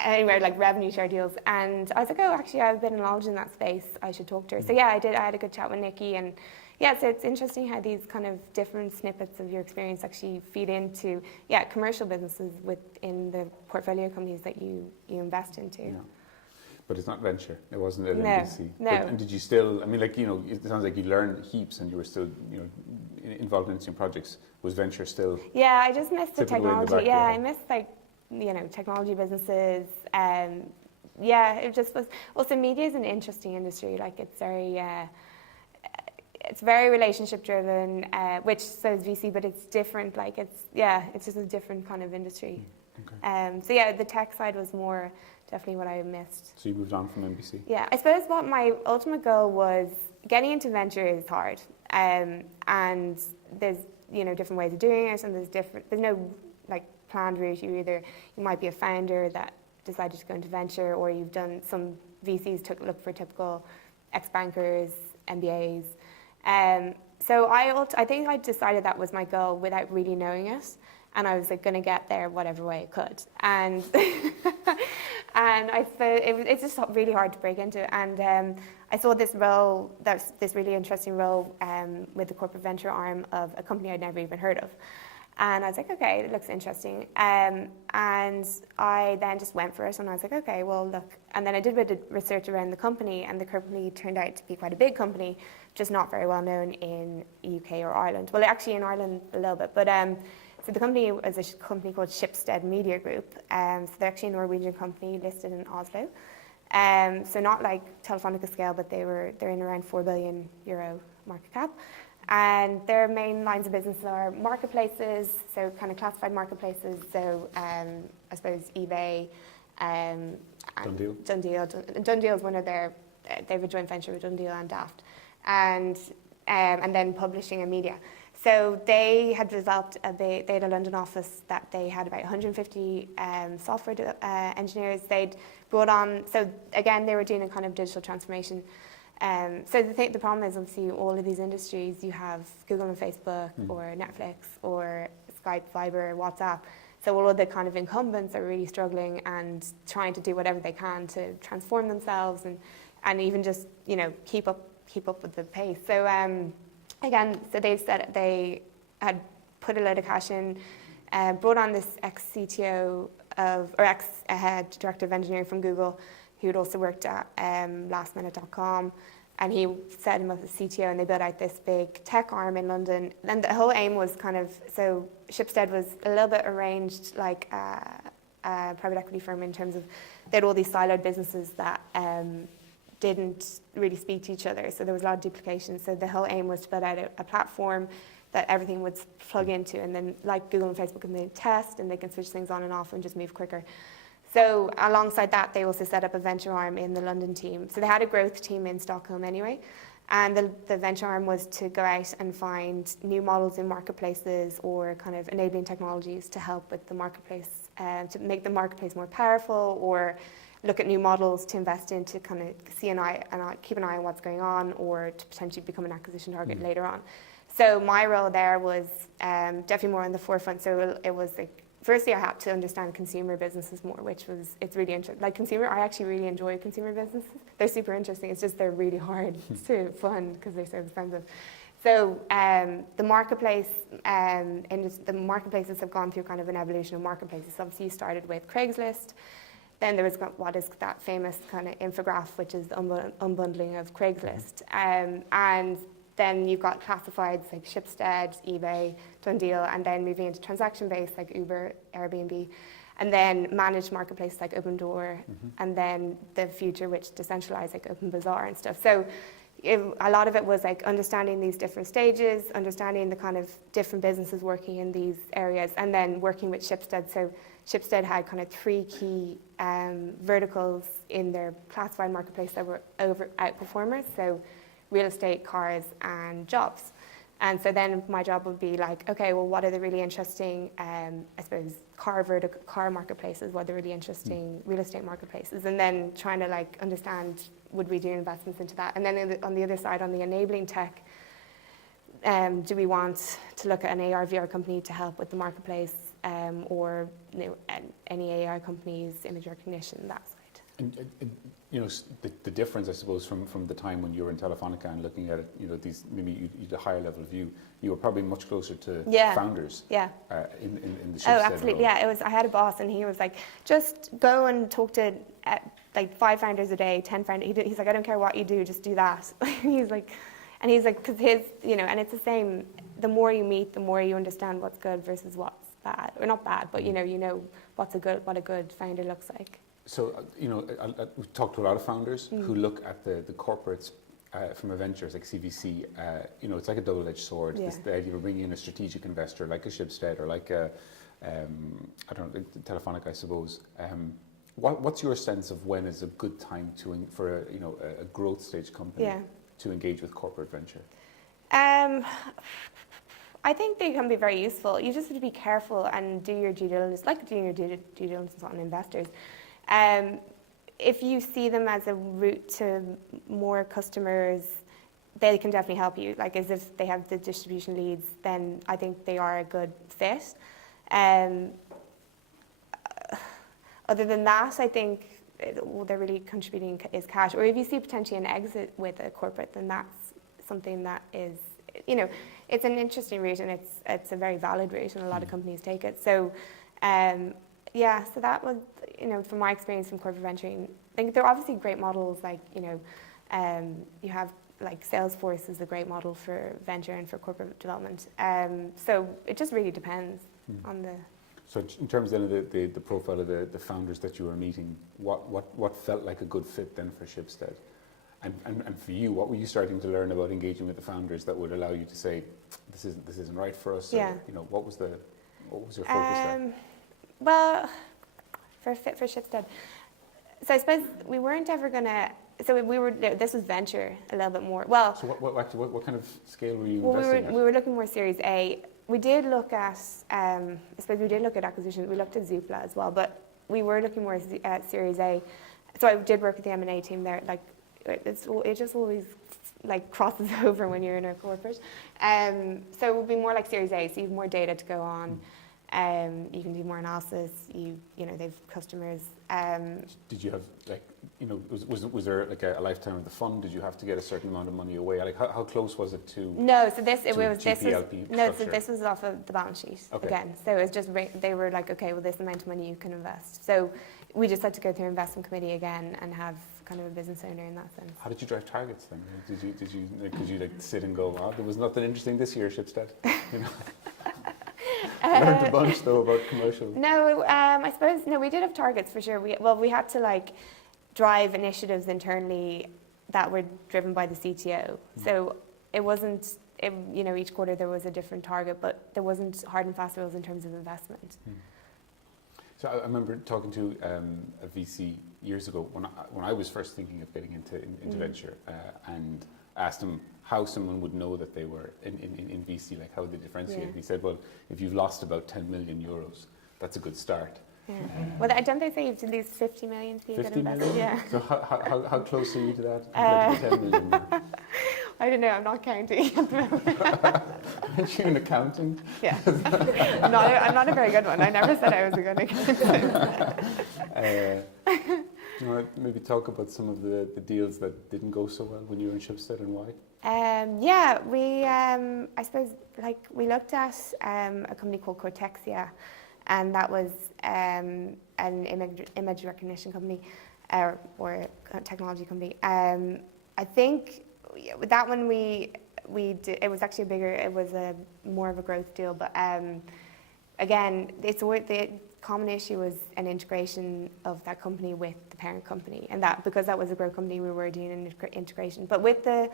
Anyway, like revenue share deals. And I was like, oh, actually, I have a bit of knowledge in that space. I should talk to her. So yeah, I did. I had a good chat with Nikki. And yeah, so it's interesting how these kind of different snippets of your experience actually feed into, commercial businesses within the portfolio companies that you invest into. Yeah. But it's not venture. It wasn't at NBC. No. And did you still, it sounds like you learned heaps and you were still, involved in some projects. Was venture still? Yeah, I just missed the technology. Yeah, I missed technology businesses. It just was. Also, media is an interesting industry. Like it's very relationship driven, which so is VC, but it's different. Like it's just a different kind of industry. Okay. The tech side was more definitely what I missed. So you moved on from NBC? Yeah, I suppose what my ultimate goal was, getting into venture is hard, and there's different ways of doing it, and there's no planned route. You might be a founder that decided to go into venture, or you've done some VCs look for typical ex-bankers, MBAs. So I think I decided that was my goal without really knowing it, and I was going to get there whatever way I could. And and I suppose it's just really hard to break into. And I saw this role, this really interesting role with the corporate venture arm of a company I'd never even heard of. And I was like, okay, it looks interesting. And I then just went for it, and I was like, okay, well, look. And then I did a bit of research around the company, and the company turned out to be quite a big company, just not very well known in UK or Ireland. Well, actually in Ireland a little bit, but so the company was a company called Schibsted Media Group. So they're actually a Norwegian company listed in Oslo. So not like Telefonica scale, but they're in around €4 billion market cap. And their main lines of business are marketplaces, so kind of classified marketplaces. So I suppose eBay, Dundeal is one of their. They have a joint venture with Dundeal and Daft, and then publishing and media. So they had developed they had a London office that they had about 150 software engineers. They'd brought on. So again, they were doing a kind of digital transformation. So the problem is, obviously, all of these industries, you have Google and Facebook or Netflix or Skype, Viber, WhatsApp. So all of the kind of incumbents are really struggling and trying to do whatever they can to transform themselves and even just keep up with the pace. So again, so they said they had put a load of cash in, brought on this ex-CTO ex-head director of engineering from Google, who had also worked at lastminute.com, and he set him up as CTO, and they built out this big tech arm in London. And the whole aim was so Schibsted was a little bit arranged like a private equity firm in terms of they had all these siloed businesses that didn't really speak to each other, so there was a lot of duplication. So the whole aim was to build out a platform that everything would plug into, and then like Google and Facebook, and they test and they can switch things on and off and just move quicker. So alongside that, they also set up a venture arm in the London team. So they had a growth team in Stockholm anyway. And the venture arm was to go out and find new models in marketplaces or kind of enabling technologies to help with the marketplace, to make the marketplace more powerful, or look at new models to invest in to kind of keep an eye on what's going on, or to potentially become an acquisition target later on. So my role there was definitely more on the forefront. So it was like, firstly, I had to understand consumer businesses more, it's really interesting. Like I actually really enjoy consumer businesses. They're super interesting. It's just they're really hard to fund because they're so expensive. So the marketplaces have gone through kind of an evolution of marketplaces. Obviously, you started with Craigslist. Then there was what is that famous kind of infograph, which is the unbundling of Craigslist. And then you've got classifieds like Schibsted, eBay, Dundeal, and then moving into transaction-based like Uber, Airbnb, and then managed marketplaces like Open Door, and then the future, which decentralized like Open Bazaar and stuff. So a lot of it was like understanding these different stages, understanding the kind of different businesses working in these areas, and then working with Schibsted. So Schibsted had kind of 3 key verticals in their classified marketplace that were outperformers. So real estate, cars, and jobs. And so then my job would be like, okay, well, what are the really interesting, I suppose, car marketplaces? What are the really interesting real estate marketplaces? And then trying to like understand, would we do investments into that? And then on the other side, on the enabling tech, do we want to look at an AR/VR company to help with the marketplace, or any AI companies, image recognition, that side? And the difference, I suppose, from the time when you were in Telefonica and looking at it, these maybe you had a higher level view. You were probably much closer to founders. Yeah. In the Schibsted Oh, absolutely. role. Yeah. It was. I had a boss, and he was like, just go and talk to like 5 founders a day, 10 founders. He's like, I don't care what you do, just do that. He's like, because his, and it's the same. The more you meet, the more you understand what's good versus what's bad, or not bad, but you know what a good founder looks like. So, we've talked to a lot of founders who look at the corporates from a venture, like CVC. It's like a double-edged sword. Yeah. The idea of bringing in a strategic investor like a Schibsted or like a, Telefonica, I suppose. What's your sense of when is a good time for a growth stage company to engage with corporate venture? I think they can be very useful. You just have to be careful and do your due diligence, like doing your due diligence on investors. If you see them as a route to more customers, they can definitely help you. Like, as if they have the distribution leads, then I think they are a good fit. Other than that, I think what they're really contributing is cash. Or if you see potentially an exit with a corporate, then that's something that is, it's an interesting route, and it's a very valid route, and a lot of companies take it. So, so that was, from my experience from corporate venturing, I think they're obviously great models. Like, you have like Salesforce is a great model for venture and for corporate development. So it just really depends on the. So in terms then of the profile of the founders that you were meeting, what felt like a good fit then for Schibsted? And for you, what were you starting to learn about engaging with the founders that would allow you to say, this isn't right for us? Yeah. Or, what was your focus there? Well, for a fit for Schibsted, so I suppose we weren't ever gonna. So we were. This was venture a little bit more. Well. So what kind of scale were you Well, investing at? we were looking more Series A. We did look at. I suppose we did look at acquisitions. We looked at Zoopla as well, but we were looking more at Series A. So I did work with the M&A team there. Like, it just always like crosses over when you're in a corporate. So it would be more like Series A. So you have more data to go on. You can do more analysis. They've customers. Did you have was there like a lifetime of the fund? Did you have to get a certain amount of money away? Like how close was it to? No, so this was off of the balance sheet again. So it was just they were like, okay, well, this amount of money you can invest. So we just had to go through investment committee again and have kind of a business owner in that sense. How did you drive targets then? Could you sit and go, wow, there was nothing interesting this year, Schibsted? Learned a bunch though about commercial. No, I suppose we did have targets for sure. We had to drive initiatives internally that were driven by the CTO. So it wasn't, each quarter there was a different target, but there wasn't hard and fast rules in terms of investment. So I remember talking to a VC years ago when I was first thinking of getting into venture, and asked him how someone would know that they were in VC, like how would they differentiate? Yeah. He said, well, if you've lost about 10 million euros, that's a good start. Yeah. Well, don't they say you have to lose 50 million to be a good investor? Yeah. So how close are you to that? 10 million? I don't know, I'm not counting at the moment. Aren't you in accounting? Yeah. I'm not a very good one. I never said I was a good accountant. Do you want to maybe talk about some of the deals that didn't go so well when you were in Schibsted and why? We I suppose we looked at a company called Cortexia, and that was an image recognition company or a technology company. I think with that one we did, it was actually it was more of a growth deal, but again, it's the common issue was an integration of that company with the parent company, and that because that was a growth company, we were doing an integration. But with the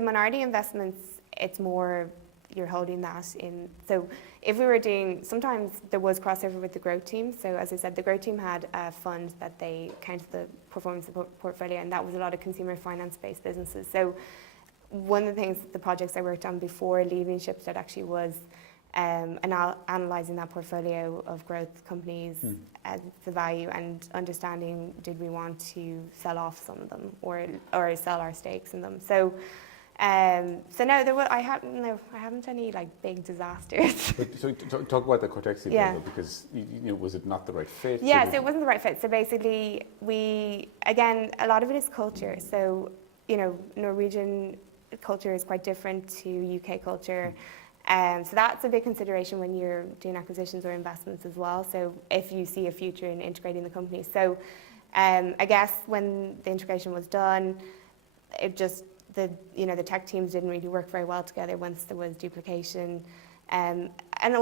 minority investments, it's more you're holding that in. So if we were doing, sometimes there was crossover with the growth team. So as I said, the growth team had a fund that they counted the performance of the portfolio, and that was a lot of consumer finance-based businesses. So one of the things, the projects I worked on before leaving Schibsted actually was analysing that portfolio of growth companies, the value, and understanding did we want to sell off some of them or sell our stakes in them. So no, I haven't any like big disasters. So talk about the Cortexia Yeah. deal, because was it not the right fit? Yes, it wasn't the right fit. So basically, again, a lot of it is culture. So Norwegian culture is quite different to UK culture. So that's a big consideration when you're doing acquisitions or investments as well. So if you see a future in integrating the company. So I guess when the integration was done, it just, the tech teams didn't really work very well together once there was duplication. And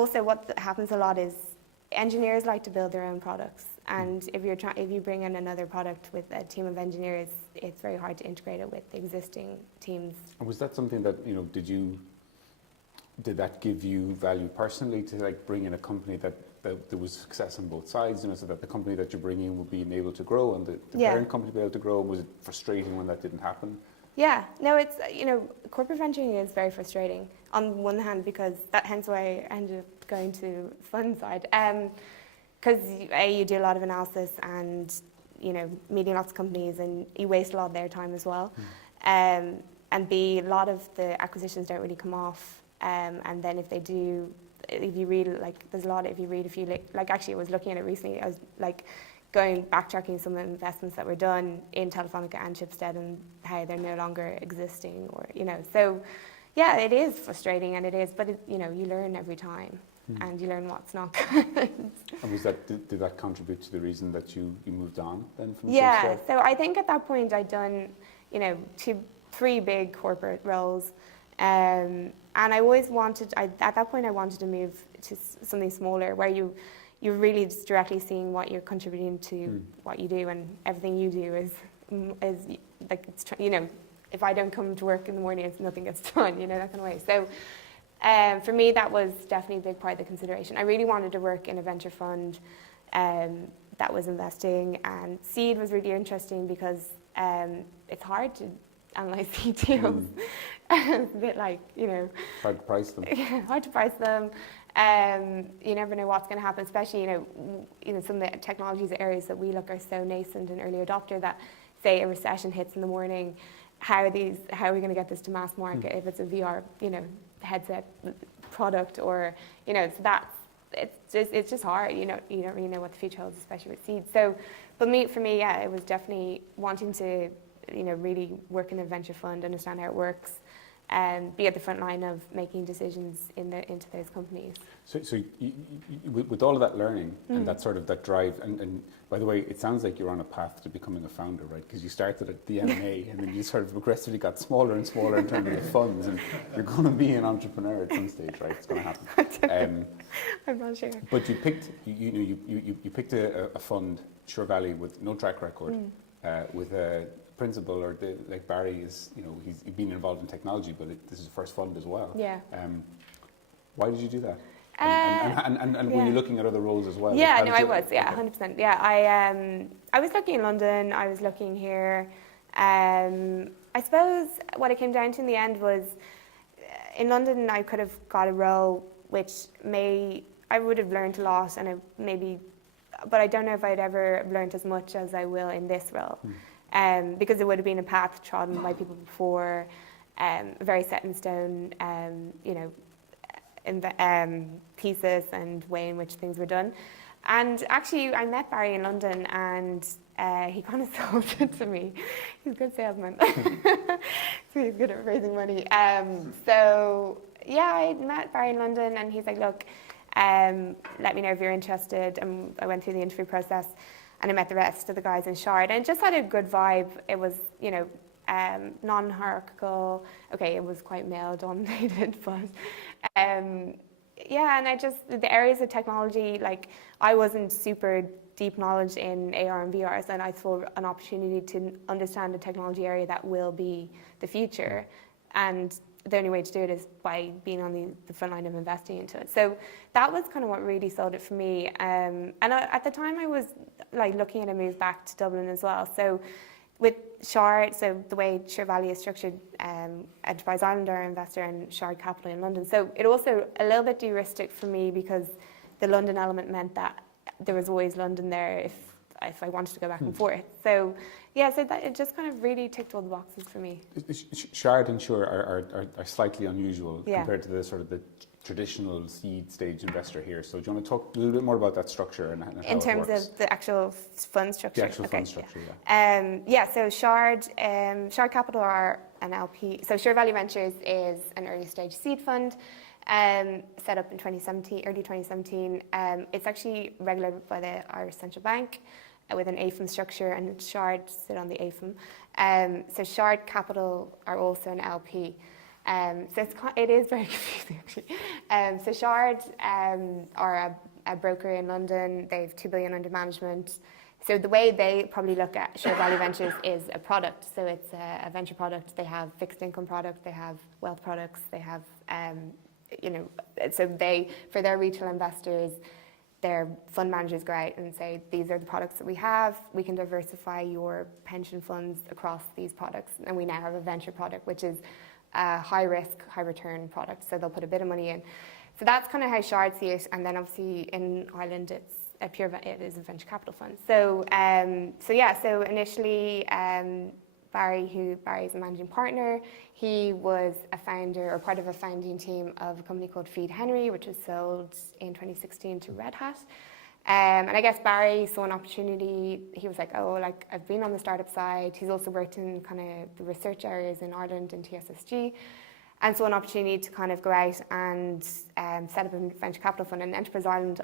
also what happens a lot is engineers like to build their own products. And if you bring in another product with a team of engineers, it's very hard to integrate it with the existing teams. And was that something that, did that give you value personally to like bring in a company that there was success on both sides, so that the company that you're bringing would be able to grow and the parent company be able to grow? Was it frustrating when that didn't happen? Yeah, no, it's, corporate venturing is very frustrating on one hand, because hence why I ended up going to fund side. Because you do a lot of analysis and, meeting lots of companies, and you waste a lot of their time as well. And B, a lot of the acquisitions don't really come off. And then if they do, if you read, there's a lot, if you read a few, actually I was looking at it recently, I was backtracking some investments that were done in Telefonica and Schibsted and how they're no longer existing, or, so yeah, it is frustrating, and it is, but you learn every time, and you learn what's not good. And did that contribute to the reason that you moved on then from Yeah, Schibsted? so I think at that point I'd done, 3 big corporate roles. And I always wanted, at that point I wanted to move to something smaller, where you're really just directly seeing what you're contributing to what you do, and everything you do is like, if I don't come to work in the morning, nothing gets done, that kind of way. So for me, that was definitely a big part of the consideration. I really wanted to work in a venture fund that was investing, and seed was really interesting because it's hard to analyse seed deals. It's a bit like, Hard to price them. Yeah, hard to price them. You never know what's going to happen, especially, some of the technologies areas that we look are so nascent and early adopter that, say, a recession hits in the morning, how are we going to get this to mass market if it's a VR, headset product, or, so that's, it's just hard, you don't really know what the future holds, especially with seeds. So, but for me, yeah, it was definitely wanting to, really work in a venture fund, understand how it works, and be at the front line of making decisions into those companies. So with all of that learning and that sort of that drive, and by the way, it sounds like you're on a path to becoming a founder, right? Because you started at the M&A and then you sort of progressively got smaller and smaller in terms of the funds, and you're going to be an entrepreneur at some stage, right? It's going to happen. I'm not sure. But you picked, you picked a fund, Suir Valley, with no track record, with a principal, or like Barry is, he's been involved in technology, but this is the first fund as well. Yeah. Why did you do that? And were you looking at other roles as well? Yeah, I was. Yeah, 100%. Yeah, I was looking in London. I was looking here. I suppose what it came down to in the end was, in London I could have got a role which I would have learned a lot, and but I don't know if I'd ever learned as much as I will in this role. Because it would have been a path trodden by people before, very set in stone, thesis and way in which things were done. And actually, I met Barry in London, and he kind of sold it to me. He's a good salesman, so he's good at raising money. So yeah, I met Barry in London, and he's like, "Look, let me know if you're interested." And I went through the interview process. And I met the rest of the guys in Shard, and it just had a good vibe. It was, non-hierarchical. Okay, it was quite male-dominated, but Yeah, and the areas of technology, like I wasn't super deep knowledge in AR and VR, so I saw an opportunity to understand a technology area that will be the future. And the only way to do it is by being on the front line of investing into it. So that was kind of what really sold it for me. At the time I was like looking at a move back to Dublin as well. So with Shard, so the way Suir Valley is structured, Enterprise Ireland are an investor and Shard Capital in London. So it also a little bit de-risked it for me because the London element meant that there was always London there if I wanted to go back and forth. So yeah, so that it just kind of really ticked all the boxes for me. Shard and Suir are slightly unusual Yeah. compared to the sort of the traditional seed stage investor here. So do you want to talk a little bit more about that structure and how In it terms works? of the actual fund structure? The actual fund structure, So Shard Capital are an LP. So Suir Valley Ventures is an early stage seed fund set up in early 2017. It's actually regulated by the Irish Central Bank with an AIFM structure, and Shard sit on the AIFM. So Shard Capital are also an LP. So it is very confusing actually. So Shard are a broker in London. They have 2 billion under management. So the way they probably look at Suir Valley Ventures is a product. So it's a venture product. They have fixed income products. They have wealth products. They have, so for their retail investors, their fund managers go out and say, these are the products that we have. We can diversify your pension funds across these products. And we now have a venture product, which is a high risk, high return product. So they'll put a bit of money in. So that's kind of how Shard see it. And then obviously in Ireland, it is a venture capital fund. So initially, Barry's a managing partner. He was a founder or part of a founding team of a company called Feed Henry, which was sold in 2016 to Red Hat. And I guess Barry saw an opportunity. He was like, I've been on the startup side. He's also worked in kind of the research areas in Ireland and TSSG. And saw an opportunity to kind of go out and set up a venture capital fund. And Enterprise Ireland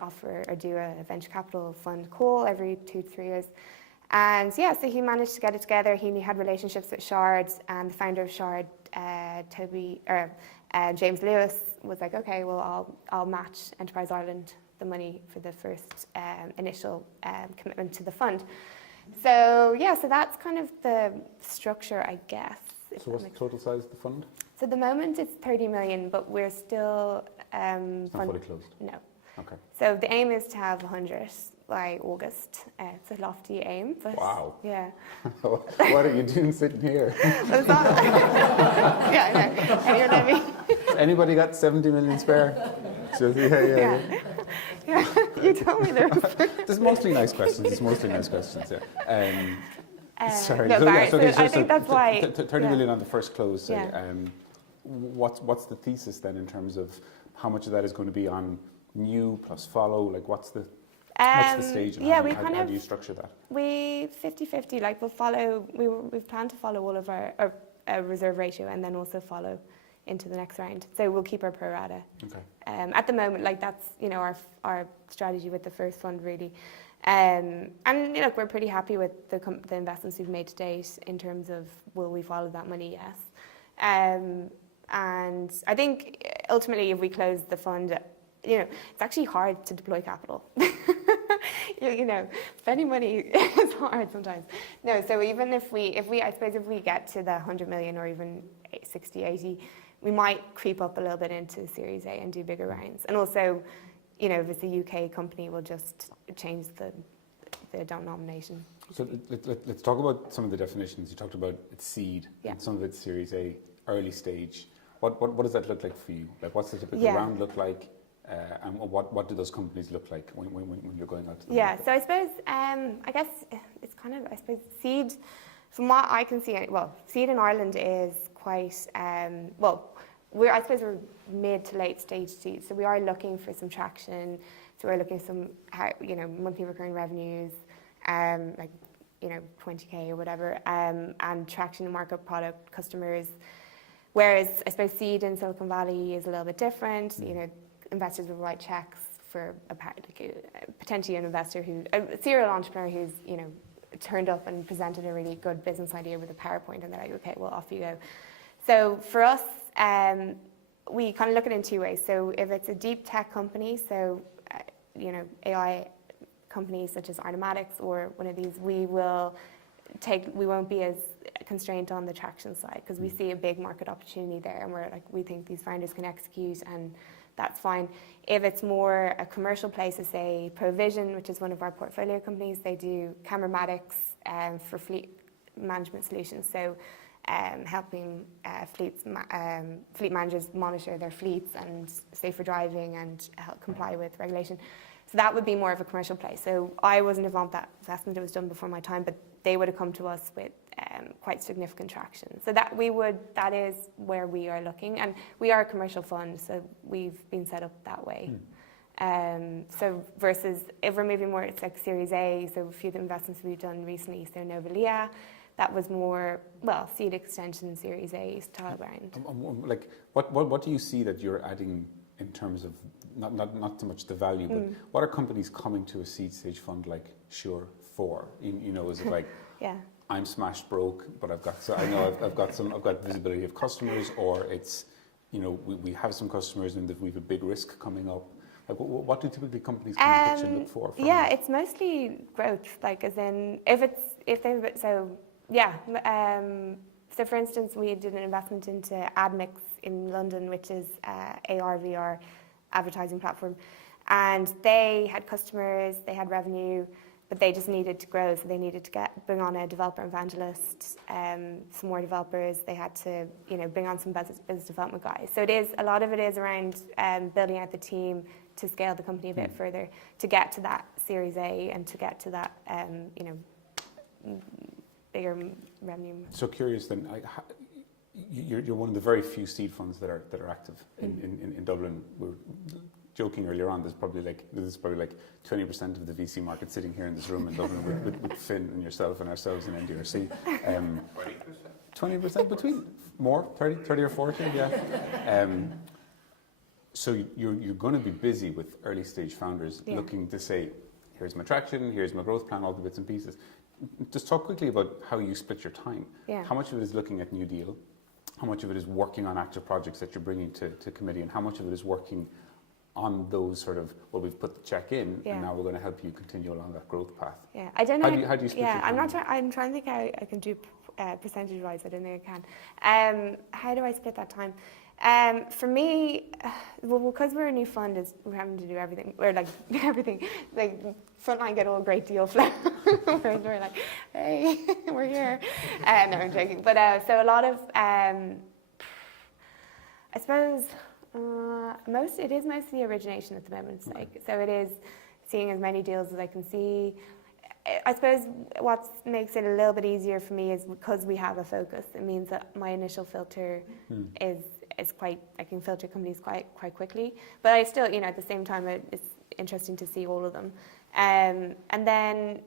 do a venture capital fund call every 2 to 3 years. And so he managed to get it together. He had relationships with Shard, and the founder of Shard, James Lewis, was like, okay, well, I'll match Enterprise Ireland the money for the first initial commitment to the fund. So that's kind of the structure, I guess. So what's the total size of the fund? So at the moment it's 30 million, but we're still... it's not fully closed? No. Okay. So the aim is to have 100 by August. It's a lofty aim. But wow. Yeah. What are you doing sitting here? Yeah, I know. And you're like me. Anybody got 70 million spare? Yeah. You told me there was... There's mostly nice questions. Sorry. No, Barry, I think that's why... 30 million on the first close. So, yeah. What's the thesis then in terms of how much of that is going to be on new plus follow? Like what's the stage and how do you structure that? We 50-50, like we've planned to follow all of our reserve ratio and then also follow into the next round. So we'll keep our pro rata. Okay. At the moment, like that's our strategy with the first fund really. And we're pretty happy with the investments we've made to date in terms of will we follow that money? Yes. And I think ultimately if we close the fund, it's actually hard to deploy capital. Spending money is hard sometimes. No, so even if we get to the 100 million or even 60, 80, we might creep up a little bit into Series A and do bigger rounds. And also, if it's a UK company, we'll just change the denomination. So let's talk about some of the definitions. You talked about it's seed, and some of it's Series A, early stage. What does that look like for you? Like, what's the typical round look like? And what do those companies look like when you're going out to the market? So I suppose, I guess it's kind of, seed, from what I can see, seed in Ireland is quite, we're mid to late stage seed, so we are looking for some traction, so we're looking for some, monthly recurring revenues, 20k or whatever, and traction in market product customers, whereas I suppose seed in Silicon Valley is a little bit different, investors will write checks for potentially an investor a serial entrepreneur who's turned up and presented a really good business idea with a PowerPoint, and they're like, okay, well, off you go. So for us, we kind of look at it in two ways. So if it's a deep tech company, so AI companies such as Artomatics or one of these, we won't be as constrained on the traction side because we see a big market opportunity there, and we think these founders can execute, and that's fine. If it's more a commercial place, say Provision, which is one of our portfolio companies, they do cameratics for fleet management solutions. So helping fleet managers monitor their fleets and safer driving and help comply with regulation. So that would be more of a commercial play. So I wasn't involved in that investment; it was done before my time, but they would have come to us with quite significant traction. So that is where we are looking, and we are a commercial fund, so we've been set up that way. So versus if we're moving more, it's like Series A. So a few of the investments we've done recently, so Novalia, that was more seed extension, Series A style round. Like what do you see that you're adding in terms of not so much the value, but what are companies coming to a seed stage fund like Suir for? Is it like I'm smashed broke, but I've got visibility of customers, or it's we have some customers and we have a big risk coming up. Like what do typically companies come and pitch and look for? It's mostly growth. Like as in so for instance, we did an investment into AdMix in London, which is AR/VR advertising platform, and they had customers, they had revenue, but they just needed to grow, so they needed to bring on a developer evangelist, some more developers. They had to bring on some business development guys. So a lot of it is around building out the team to scale the company a bit further, to get to that Series A and to get to that bigger revenue. So curious then, you're one of the very few seed funds that are active in Dublin. We were joking earlier on. There's probably like 20% of the VC market sitting here in this room in Dublin with Finn and yourself and ourselves in NDRC. 20% between more 30 or 40, yeah. So you're going to be busy with early stage founders looking to say, here's my traction, here's my growth plan, all the bits and pieces. Just talk quickly about how you split your time. How much of it is looking at new deal? How much of it is working on active projects that you're bringing to committee? And how much of it is working on those sort of, we've put the check in and now we're going to help you continue along that growth path? Yeah, I don't know. How do you split your time? I'm trying to think how I can do percentage-wise. I don't think I can. How do I split that time? For me, because we're a new fund, we're having to do everything. We're like everything. Like frontline get all great deal flow. We're like, hey, we're here. No, I'm joking. But so a lot of, I suppose, it is mostly origination at the moment. Like, so it is seeing as many deals as I can see. I suppose what makes it a little bit easier for me is because we have a focus. It means that my initial filter is quite, I can filter companies quite quickly. But I still, at the same time, it's interesting to see all of them. And then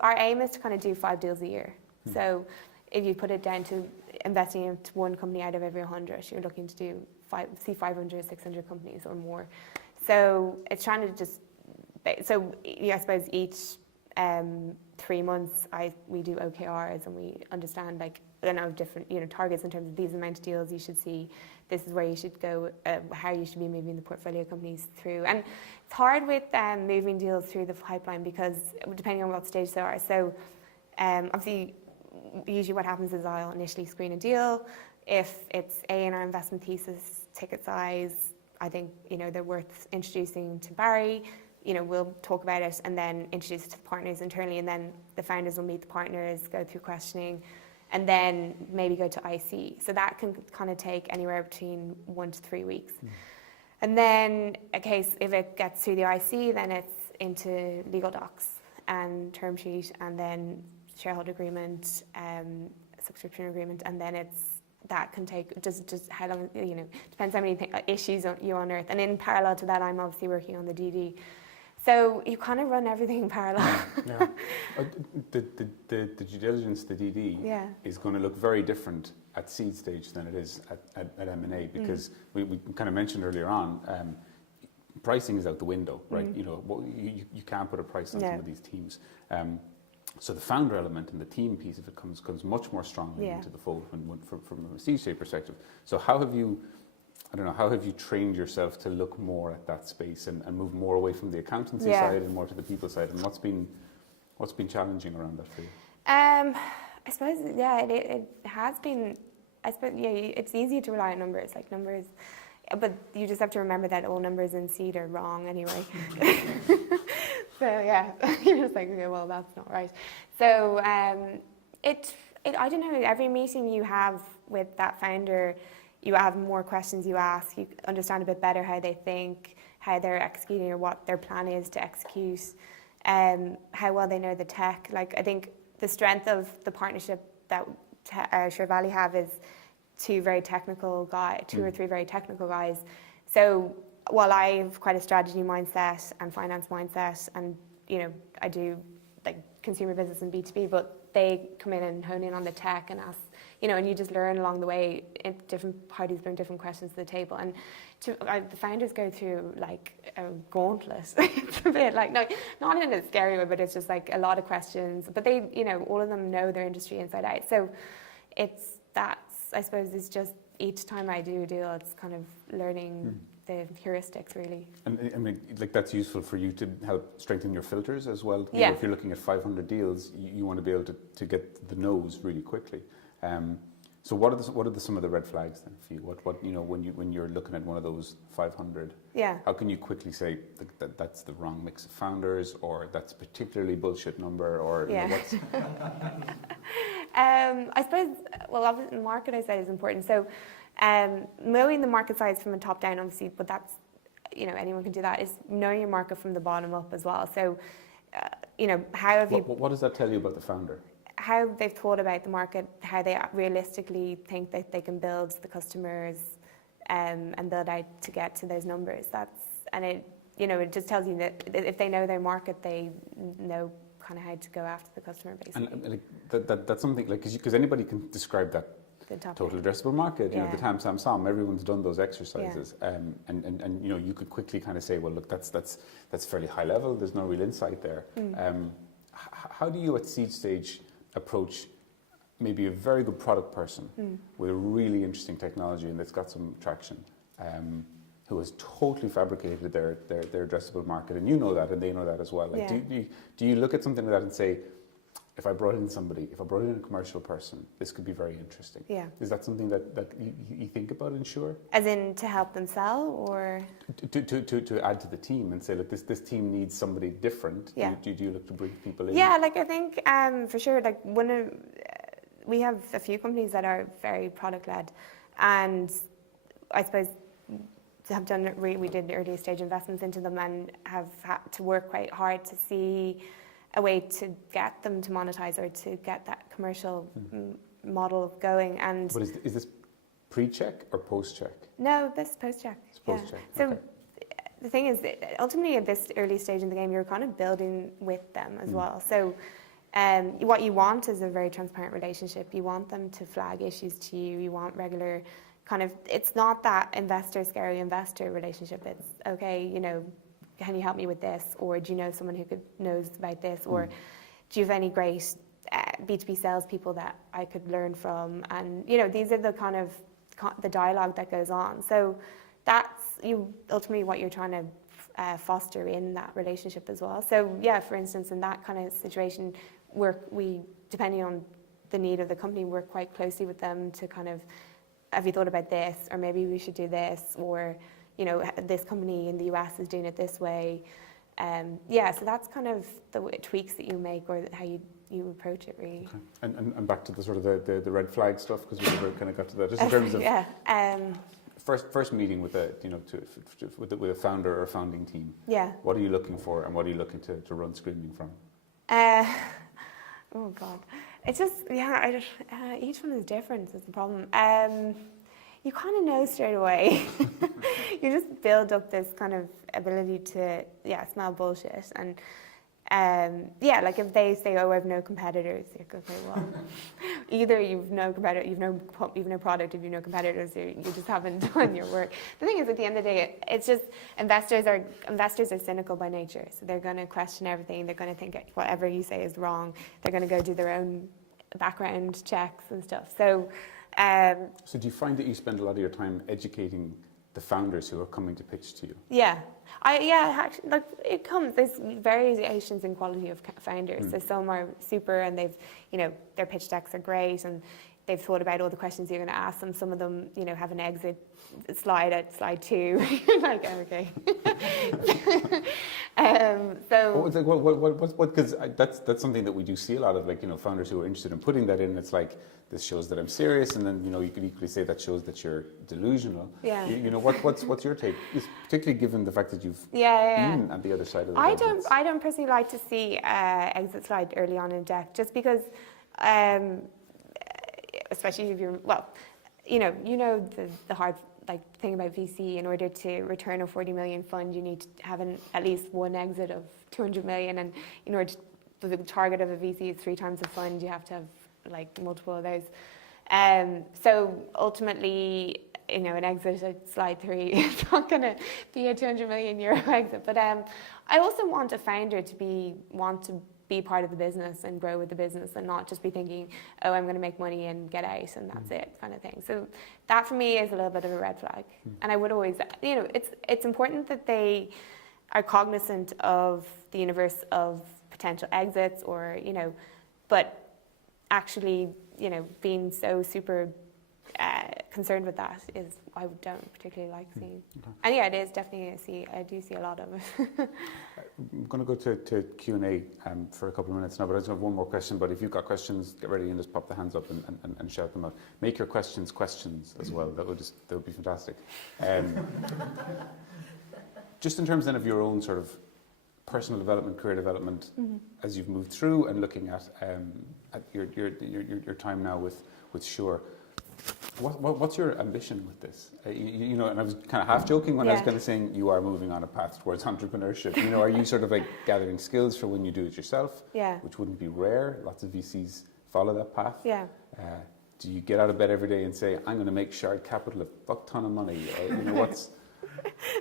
our aim is to kind of do 5 deals a year. So if you put it down to investing into one company out of every 100, you're looking to do 500, 600 companies or more. So it's trying to just, I suppose each 3 months we do OKRs and we understand different targets in terms of these amount of deals you should see, this is where you should go, how you should be moving the portfolio companies through. And it's hard with moving deals through the pipeline because depending on what stage they are. So obviously usually what happens is I'll initially screen a deal. If it's A in our investment thesis, ticket size, I think they're worth introducing to Barry. We'll talk about it and then introduce it to the partners internally, and then the founders will meet the partners, go through questioning, and then maybe go to IC. So that can kind of take anywhere between 1 to 3 weeks. And then if it gets through the IC, then it's into legal docs and term sheet, and then shareholder agreement, subscription agreement, and then that can take just how long, depends how many issues you unearth. And in parallel to that, I'm obviously working on the DD. So you kind of run everything in parallel. The due diligence, the DD, is going to look very different at seed stage than it is at M&A because we kind of mentioned earlier on, pricing is out the window, right? You can't put a price on some of these teams. So the founder element and the team piece of it comes much more strongly into the fold from a seed stage perspective. So how have you I don't know, how have you trained yourself to look more at that space and move more away from the accountancy Yeah. side and more to the people side? And what's been challenging around that for you? I suppose, yeah, it has been. I suppose, yeah, it's easy to rely on numbers, like numbers, but you just have to remember that all numbers in seed are wrong anyway. So yeah, you're just like, okay, well, that's not right. So I don't know. Every meeting you have with that founder, you have more questions you ask. You understand a bit better how they think, how they're executing, or what their plan is to execute, how well they know the tech. Like, I think the strength of the partnership that Suir Valley have is two or three very technical guys. So while I have quite a strategy mindset and finance mindset, and I do like consumer business and B2B, but they come in and hone in on the tech and ask, and you just learn along the way. Different parties bring different questions to the table, and the founders go through like a gauntlet. It's a bit like, no, not in a scary way, but it's just like a lot of questions. But they, all of them know their industry inside out. So I suppose it's just each time I do a deal, it's kind of learning the heuristics, really. And I mean, like, that's useful for you to help strengthen your filters as well. Yeah. If you're looking at 500 deals, you want to be able to get the no's really quickly. So what are some of the red flags then for you? What when you're looking at one of those 500? Yeah. How can you quickly say that's the wrong mix of founders, or that's a particularly bullshit number, or what's... I suppose, well, obviously the market, I said, is important. So knowing the market size from a top down, obviously, but that's, anyone can do that, is knowing your market from the bottom up as well. So, how have you... What does that tell you about the founder? How they've thought about the market, how they realistically think that they can build the customers and build out to get to those numbers. It just tells you that if they know their market, they know kind of how to go after the customer, basically. And that's something, like, because anybody can describe that total addressable market, the TAM, SAM, SOM, everyone's done those exercises. Yeah. And you could quickly kind of say, well, look, that's fairly high level, there's no real insight there. How do you at seed stage approach maybe a very good product person with a really interesting technology and that's got some traction, who has totally fabricated their addressable market, and that, and they know that as well. Like, yeah. Do you look at something like that and say, if I brought in a commercial person, this could be very interesting? Yeah. Is that something that you think about in Suir? As in to help them sell, or to add to the team and say, look, this team needs somebody different. Yeah. Do you look to bring people in? Yeah, like I think for sure, like we have a few companies that are very product led, and I suppose we did early stage investments into them and have had to work quite hard to see a way to get them to monetize or to get that commercial model going. And but is this pre-check or post-check? No, this is post-check. It's post-check. Yeah. Okay. So the thing is, ultimately at this early stage in the game, you're kind of building with them as well. So what you want is a very transparent relationship. You want them to flag issues to you. You want regular kind of, it's not that scary investor relationship. It's, okay, can you help me with this? Or do you know someone who knows about this? Or do you have any great B2B salespeople that I could learn from? And, these are the kind of the dialogue that goes on. So that's ultimately what you're trying to foster in that relationship as well. So yeah, for instance, in that kind of situation, we depending on the need of the company, work quite closely with them to kind of, have you thought about this? Or maybe we should do this, or this company in the US is doing it this way. So that's kind of the tweaks that you make, or how you approach it, really. Okay. And back to the sort of the red flag stuff, because we never kind of got to that. Just in terms of first meeting with with a founder or a founding team. Yeah. What are you looking for, and what are you looking to run screaming from? Oh God, it's just each one is different. Is the problem. You kind of know straight away. You just build up this kind of ability to smell bullshit, and like if they say, "Oh, I have no competitors," you're like, okay, well, either you've no competitor, you've no product, if you've no competitors, you just haven't done your work. The thing is, at the end of the day, it's just investors are cynical by nature, so they're going to question everything. They're going to think whatever you say is wrong. They're going to go do their own background checks and stuff. So. So do you find that you spend a lot of your time educating the founders who are coming to pitch to you? Yeah, actually, like it comes. There's variations in quality of founders. So some are super, and they've, their pitch decks are great, and they've thought about all the questions you're going to ask them. Some of them, have an exit slide at slide 2. You're like, oh, okay. Because that's something that we do see a lot of, like, founders who are interested in putting that in. It's like, this shows that I'm serious, and then you could equally say that shows that you're delusional. Yeah. What's your take, particularly given the fact that you've been at the other side of the audience? I don't personally like to see exit slide early on in deck, just because, especially if you're the hard thing about VC. In order to return a 40 million fund, you need to have at least one exit of 200 million, and in order to, the target of a VC is 3 times the fund, you have to have multiple of those. So ultimately, an exit at slide 3 is not going to be a 200 million euro exit. But I also want a founder to want to be part of the business and grow with the business, and not just be thinking, oh, I'm going to make money and get out and that's it, kind of thing. So that for me is a little bit of a red flag. And I would always, it's important that they are cognizant of the universe of potential exits, or but actually, being so super concerned with that is, I don't particularly like seeing. Okay. And yeah, it is definitely I do see a lot of it. I'm going to go to Q&A for a couple of minutes now, but I just have one more question. But if you've got questions, get ready and just pop the hands up and shout them out. Make your questions as well. That would be fantastic. Just in terms then of your own sort of personal development, career development, as you've moved through, and looking at your time now with Suir, what's your ambition with this? And I was kind of half joking when I was kind of saying you are moving on a path towards entrepreneurship. Are you sort of like gathering skills for when you do it yourself? Yeah. Which wouldn't be rare. Lots of VCs follow that path. Yeah. Do you get out of bed every day and say, I'm going to make Shard Capital a fuck ton of money? Or, what's...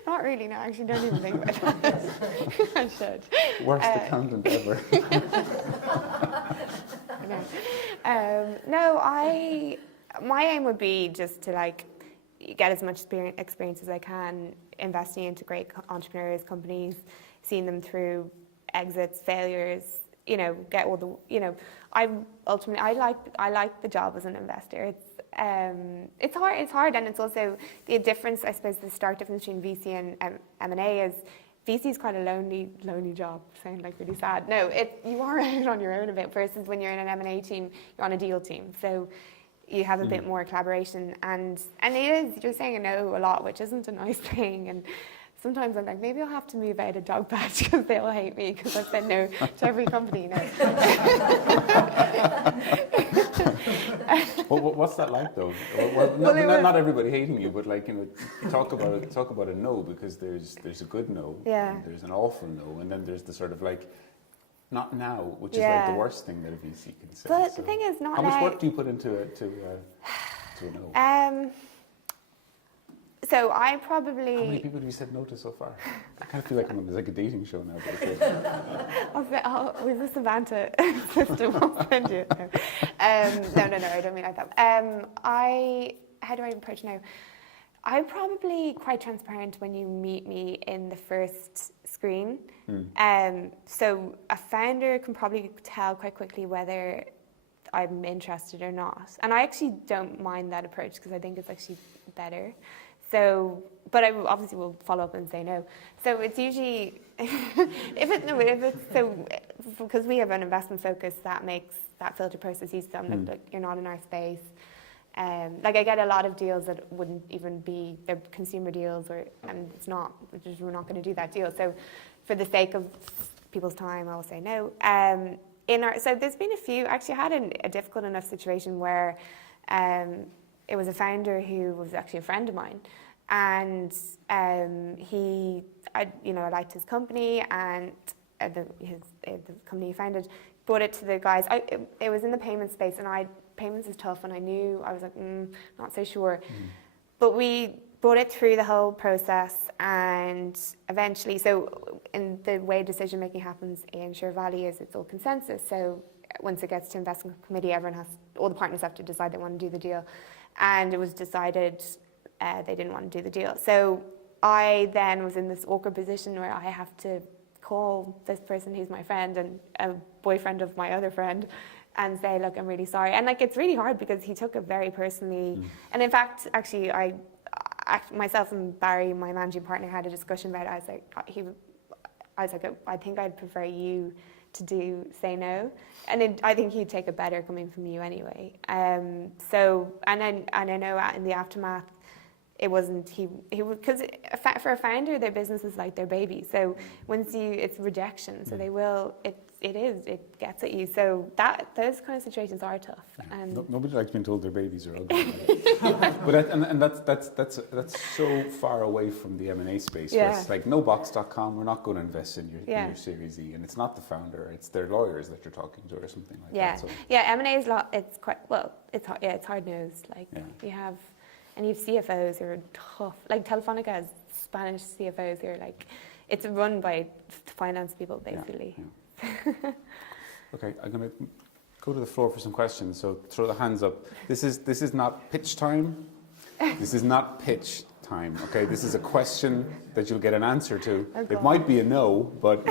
Not really, no. Actually, don't even think about that. I should. Worst accountant ever. My aim would be just to get as much experience as I can, investing into great entrepreneurs, companies, seeing them through exits, failures. Get all the. I like the job as an investor. It's hard, and it's also the difference. I suppose the stark difference between VC and M&A is VC is quite a lonely job. Sound really sad. No, you are out on your own a bit. Versus when you're in an M&A team, you're on a deal team, so you have a bit more collaboration. And it is, you're saying a no a lot, which isn't a nice thing. And sometimes I'm like, maybe I'll have to move out of dog patch because they'll hate me because I've said no to every company now. What's that like though? Not everybody hating you, but talk about a no, because there's a good no, there's an awful no, and then there's the sort of not now, which is the worst thing that a VC can say. But the thing is, not how now. Much work do you put into a no? So I probably... How many people have you said no to so far? I kind of feel like I'm on a dating show now. With the Savanta system, I'll send you. No, I don't mean like that. How do I approach now? I'm probably quite transparent when you meet me in the first screen. So a founder can probably tell quite quickly whether I'm interested or not. And I actually don't mind that approach because I think it's actually better. So, but I obviously will follow up and say no. So it's usually, because we have an investment focus, that makes that filter process easy. So I'm like, you're not in our space. I get a lot of deals that wouldn't even be, they're consumer deals, and it's not, we're not going to do that deal. So for the sake of people's time, I will say no. So there's been a few, actually I had a difficult enough situation where it was a founder who was actually a friend of mine, and I liked his company, and the company he founded, brought it to the guys. It was in the payment space, and payments is tough, and I was like, not so sure. But we brought it through the whole process, and eventually, so in the way decision making happens in Suir Valley is it's all consensus. So once it gets to investment committee, all the partners have to decide they want to do the deal. And it was decided they didn't want to do the deal. So I then was in this awkward position where I have to call this person who's my friend and a boyfriend of my other friend and say, look, I'm really sorry. And like, it's really hard because he took it very personally. And in fact, actually, myself and Barry, my managing partner, had a discussion about it. I was like, I think I'd prefer you to say no. And I think he'd take it better coming from you anyway. So, and I know in the aftermath, it wasn't, because for a founder, their business is like their baby. So it's rejection. So it gets at you. So those kind of situations are tough. And nobody likes being told their babies are ugly. But that's so far away from the M&A space. Where it's like, nobox.com, we're not going to invest in your Series E. And it's not the founder, it's their lawyers that you're talking to or something like that. So. Yeah, M&A is it's quite, well, it's hard-nosed. Like you have CFOs who are tough. Like Telefonica has Spanish CFOs who are like, it's run by finance people basically. Yeah. Okay, I'm going to go to the floor for some questions. So throw the hands up. This is not pitch time. This is not pitch time. Okay, this is a question that you'll get an answer to. Oh, it might be a no, but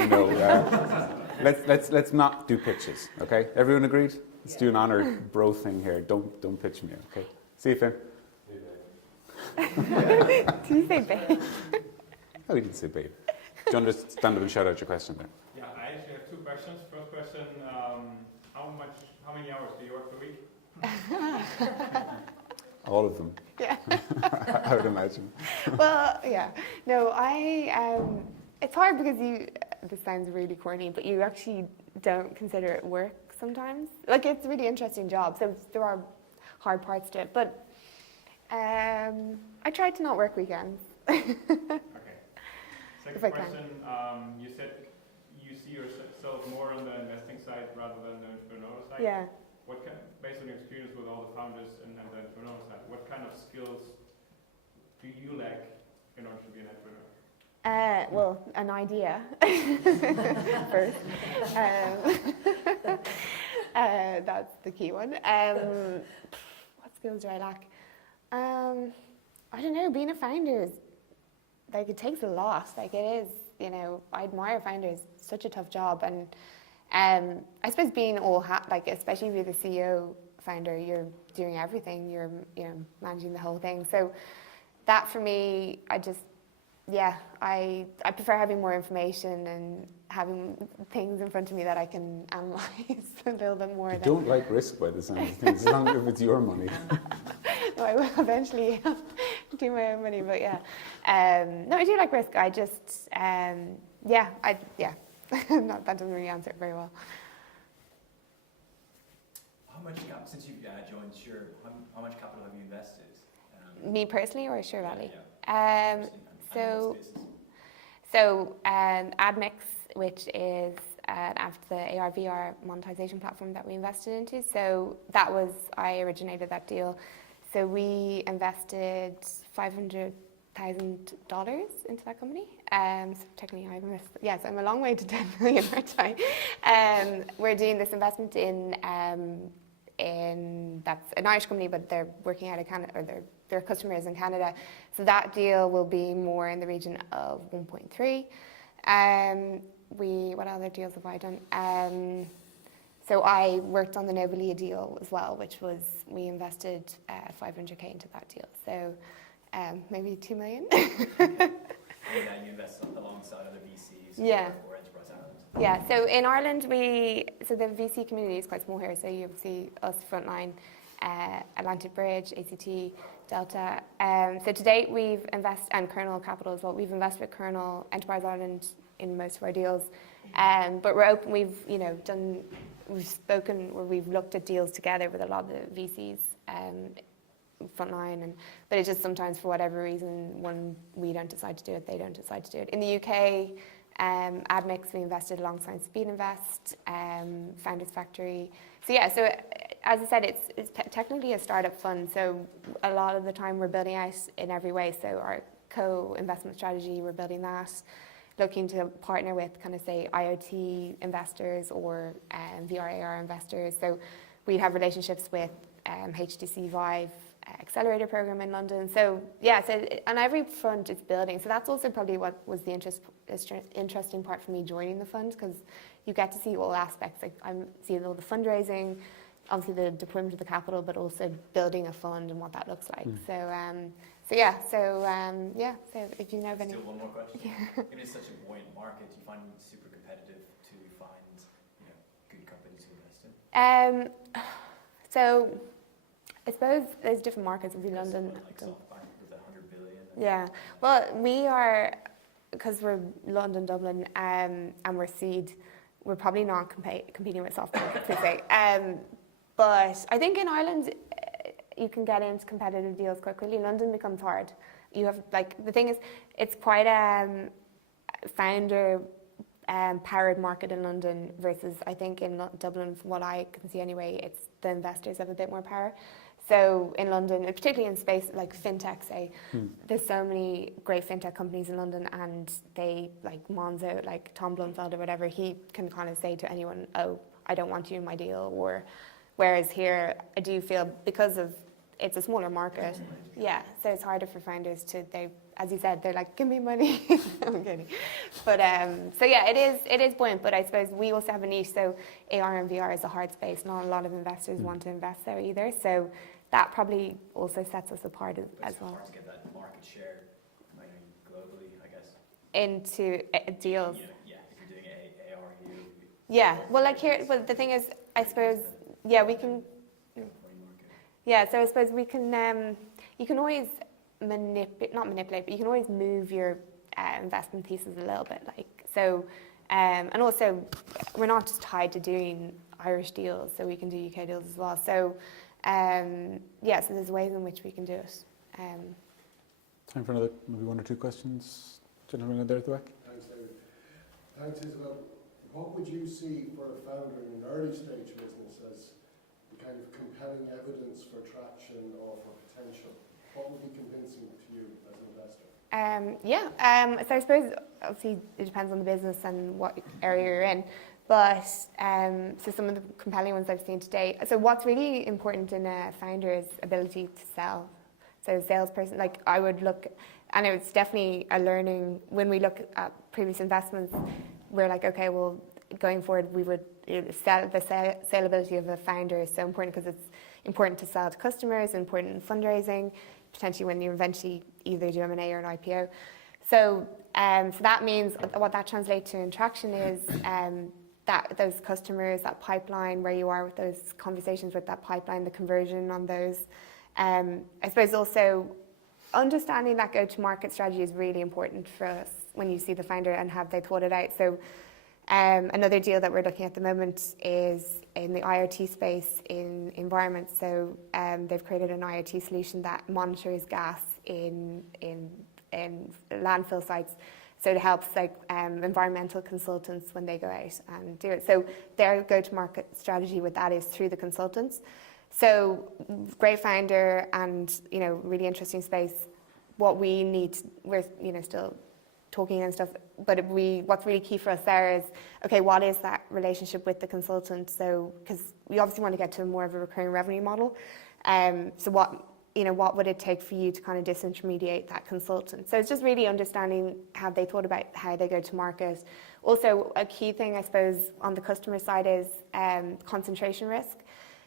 let's not do pitches. Okay, everyone agreed? Let's do an honor bro thing here. Don't pitch me. Okay, see you, Finn. Did you say babe? Oh, he didn't say babe. Do you want to stand up and shout out your question there? Yeah, I actually have two questions. First question, how many hours do you work per week? All of them. Yeah. I would imagine. Well, yeah. No, it's hard because this sounds really corny, but you actually don't consider it work sometimes. Like, it's a really interesting job, so there are hard parts to it, but I try to not work weekends. Okay. Second question, you said you see yourself more on the investing side rather than the entrepreneurial side. Yeah. Based on your experience with all the founders and the entrepreneurial side, what kind of skills do you lack in order to be an entrepreneur? Well, an idea first. That's the key one. What skills do I lack? I don't know. Being a founder is, like, it takes a lot. Like, it is, I admire founders. It's such a tough job. And I suppose being all like, especially if you're the CEO founder, you're doing everything. You're, managing the whole thing. So that for me, I prefer having more information and having things in front of me that I can analyze a little bit more. You don't like risk by the sound of things, as long as it's your money. No, I will eventually do my own money, but yeah. No, I do like risk. I just, that doesn't really answer it very well. How much, since you've joined Suir, how much capital have you invested? Me personally or Suir Valley? AdMix, which is after the AR/VR monetization platform that we invested into. So I originated that deal. So we invested $500,000 into that company. So technically I've invested, yes, I'm a long way to 10 million, aren't I? We're doing this investment in that's an Irish company, but they're working out of Canada, or their customers in Canada. So that deal will be more in the region of 1.3. What other deals have I done? So I worked on the Novalia deal as well, which was, we invested $500K into that deal. So maybe 2 million. And you invest alongside other VCs or Enterprise Ireland? Yeah, so in Ireland, the VC community is quite small here. So you see us, Frontline, Atlantic Bridge, ACT, Delta. So to date, we've invested, and Kernel Capital as well, we've invested with Kernel, Enterprise Ireland in most of our deals. But we're open, we've spoken, or we've looked at deals together with a lot of the VCs, Frontline, but it's just sometimes for whatever reason, when we don't decide to do it, they don't decide to do it. In the UK, AdMix, we invested alongside Speed Invest, Founders Factory. So yeah, so as I said, it's technically a startup fund, so a lot of the time we're building out in every way. So our co-investment strategy, we're building that, looking to partner with kind of say IoT investors or VR AR investors. So we have relationships with HTC Vive, accelerator program in London. So yeah, so on every front it's building. So that's also probably what was the interesting part for me joining the fund, because you get to see all aspects. Like I'm seeing all the fundraising, obviously the deployment of the capital, but also building a fund and what that looks like. So if you know of any. Still one more question. Yeah. It is such a buoyant market. Do you find it super competitive to find, good companies to invest in? So I suppose there's different markets in London. Like SoftBank with 100 billion. Yeah. Well, we are, because we're London, Dublin, and we're seed. We're probably not competing with SoftBank per se. But I think in Ireland, you can get into competitive deals quite quickly. London becomes hard. You have, the thing is, it's quite a founder powered market in London versus, I think, in Dublin, from what I can see anyway, it's the investors have a bit more power. So in London, and particularly in space like fintech, say, there's so many great fintech companies in London, and they, like Monzo, like Tom Blumfeld or whatever, he can kind of say to anyone, oh, I don't want you in my deal. Or whereas here, I do feel, because of it's a smaller market, so it's harder for founders to, as you said, they're like, give me money. I'm kidding. But it is buoyant, but I suppose we also have a niche. So AR and VR is a hard space. Not a lot of investors want to invest there either. So that probably also sets us apart as well. It's hard to get that market share globally, I guess. Into deals. Yeah, if you're doing AR here. Yeah, well, like here, well, the thing is, I suppose, we can. Yeah, so I suppose we can. You can always not manipulate, but you can always move your investment thesis a little bit. And also, we're not just tied to doing Irish deals, so we can do UK deals as well. So, so there's ways in which we can do it. Time for another, maybe one or two questions. Gentlemen there at the back. Thanks, David. Thanks, Isabelle. What would you see for a founder in an early stage business as the kind of compelling evidence for traction or for potential? What would be convincing to you as an investor? So I suppose, obviously, it depends on the business and what area you're in. But so some of the compelling ones I've seen today. So what's really important in a founder is ability to sell. So a salesperson, I would look, and it's definitely a learning. When we look at previous investments, we're like, okay, well, going forward, we would sell the saleability of a founder is so important, because it's important to sell to customers, important in fundraising, potentially when you eventually either do M&A or an IPO. So that means what that translates to in traction is that those customers, that pipeline, where you are with those conversations with that pipeline, the conversion on those. I suppose also understanding that go-to-market strategy is really important for us when you see the founder and have they thought it out. So another deal that we're looking at the moment is in the IoT space in environments. So they've created an IoT solution that monitors gas in landfill sites. So it helps environmental consultants when they go out and do it. So their go-to-market strategy with that is through the consultants. So great founder and really interesting space. What we need, we're still talking and stuff, but what's really key for us there is, okay, what is that relationship with the consultant? So because we obviously want to get to more of a recurring revenue model. So what would it take for you to kind of disintermediate that consultant? So it's just really understanding how they thought about how they go to market. Also, a key thing, I suppose, on the customer side is concentration risk.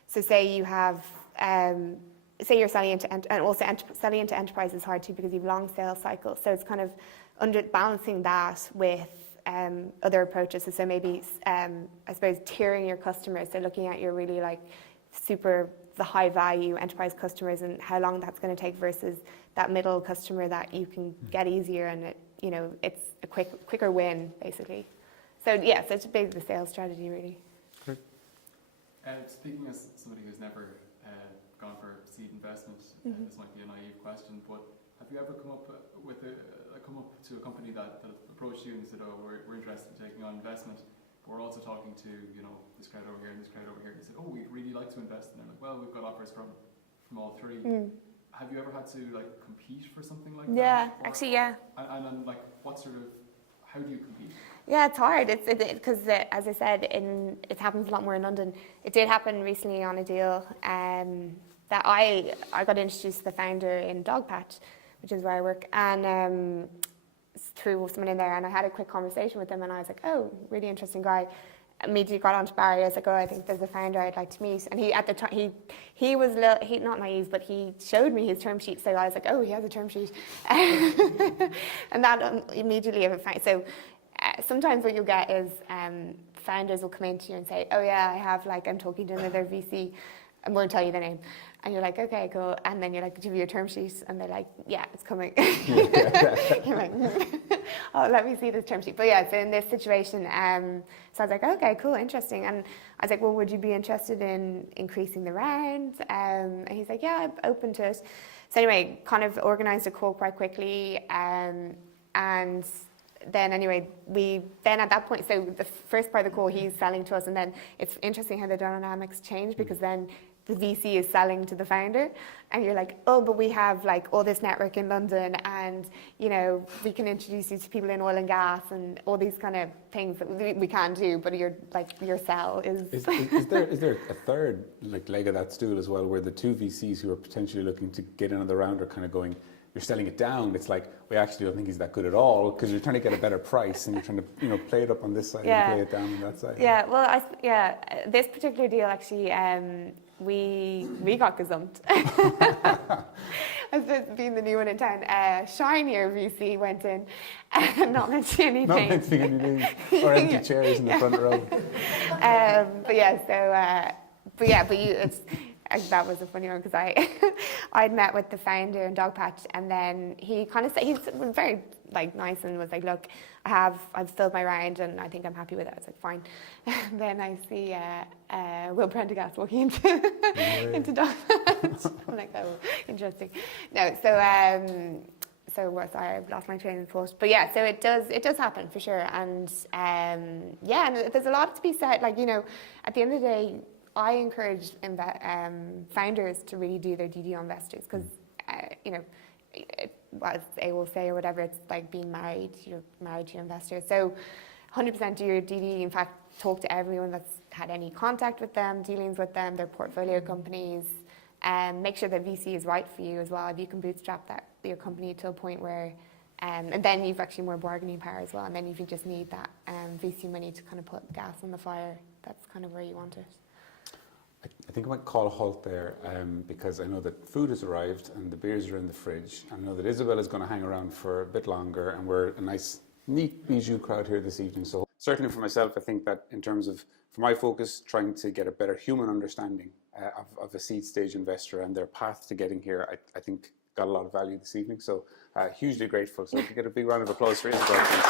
So say you have, say you're selling into, and also selling into enterprise is hard too, because you have long sales cycles. So it's kind of balancing that with other approaches. So maybe, I suppose, tiering your customers. So looking at your really the high value enterprise customers and how long that's going to take versus that middle customer that you can get easier, and it's a quicker win basically. So so it's basically the sales strategy really. Great. Speaking as somebody who's never gone for seed investment, this might be a naive question, but have you ever come up to a company that approached you and said, "Oh, we're interested in taking on investment. We're also talking to this crowd over here and this crowd over here." They said, "Oh, we'd really like to invest," and they're like, "Well, we've got offers from all three." Have you ever had to compete for something like that? Yeah, actually, yeah. And how do you compete? Yeah, it's hard. It's because as I said, it happens a lot more in London. It did happen recently on a deal. that I got introduced to the founder in Dogpatch, which is where I work, and through someone in there, and I had a quick conversation with him, and I was like, oh, really interesting guy. Immediately got onto Barry. I was like, oh, I think there's a founder I'd like to meet. And he, at the time, he was not naive, but he showed me his term sheet. So I was like, oh, he has a term sheet, and that immediately of a fact. So sometimes what you'll get is founders will come into you and say, oh yeah, I have I'm talking to another VC. I won't tell you the name. And you're like, okay, cool. And then you're like, give you a term sheet. And they're like, yeah, it's coming. You're like, oh, let me see this term sheet. But yeah, so in this situation, so I was like, okay, cool, interesting. And I was like, well, would you be interested in increasing the round? And he's like, yeah, I'm open to it. So anyway, kind of organized a call quite quickly. And then anyway, then at that point, so the first part of the call, he's selling to us. And then it's interesting how the dynamics change, because then the VC is selling to the founder, and you're like, oh, but we have all this network in London, and we can introduce you to people in oil and gas and all these kind of things that we can do, but your sell is. Is there a third leg of that stool as well, where the two VCs who are potentially looking to get another round are kind of going, you're selling it down. It's like, we actually don't think he's that good at all, because you're trying to get a better price, and you're trying to play it up on this side and play it down on that side. Yeah, well, this particular deal actually, we got gazumped. As being the new one in town, shinier VC went in, not mentioning anything. Not mentioning any names or empty chairs in the front row. That was a funny one, because I'd met with the founder in Dogpatch, and then he kind of said, he's very nice, and was like, look, I've filled my round and I think I'm happy with it. I was like, fine. And then I see Will Prendergast walking into Dogpatch. I'm like, oh, interesting. No, sorry, I've lost my train of thought. But yeah, so it does happen for sure. And and there's a lot to be said. At the end of the day, I encourage founders to really do their DD on investors, because as they will say or whatever, it's like being married. You're married to your investors. So 100% do your DD. In fact, talk to everyone that's had any contact with them, dealings with them, their portfolio companies, and make sure that VC is right for you as well. If you can bootstrap your company to a point where, and then you've actually more bargaining power as well. And then if you just need that VC money to kind of put gas on the fire, that's kind of where you want it. I think I might call a halt there, because I know that food has arrived and the beers are in the fridge. I know that Isabelle is going to hang around for a bit longer, and we're a nice, neat bijou crowd here this evening. So certainly for myself, I think that in terms of, for my focus, trying to get a better human understanding of a seed stage investor and their path to getting here, I think got a lot of value this evening. So hugely grateful. So if you get a big round of applause for Isabelle, please.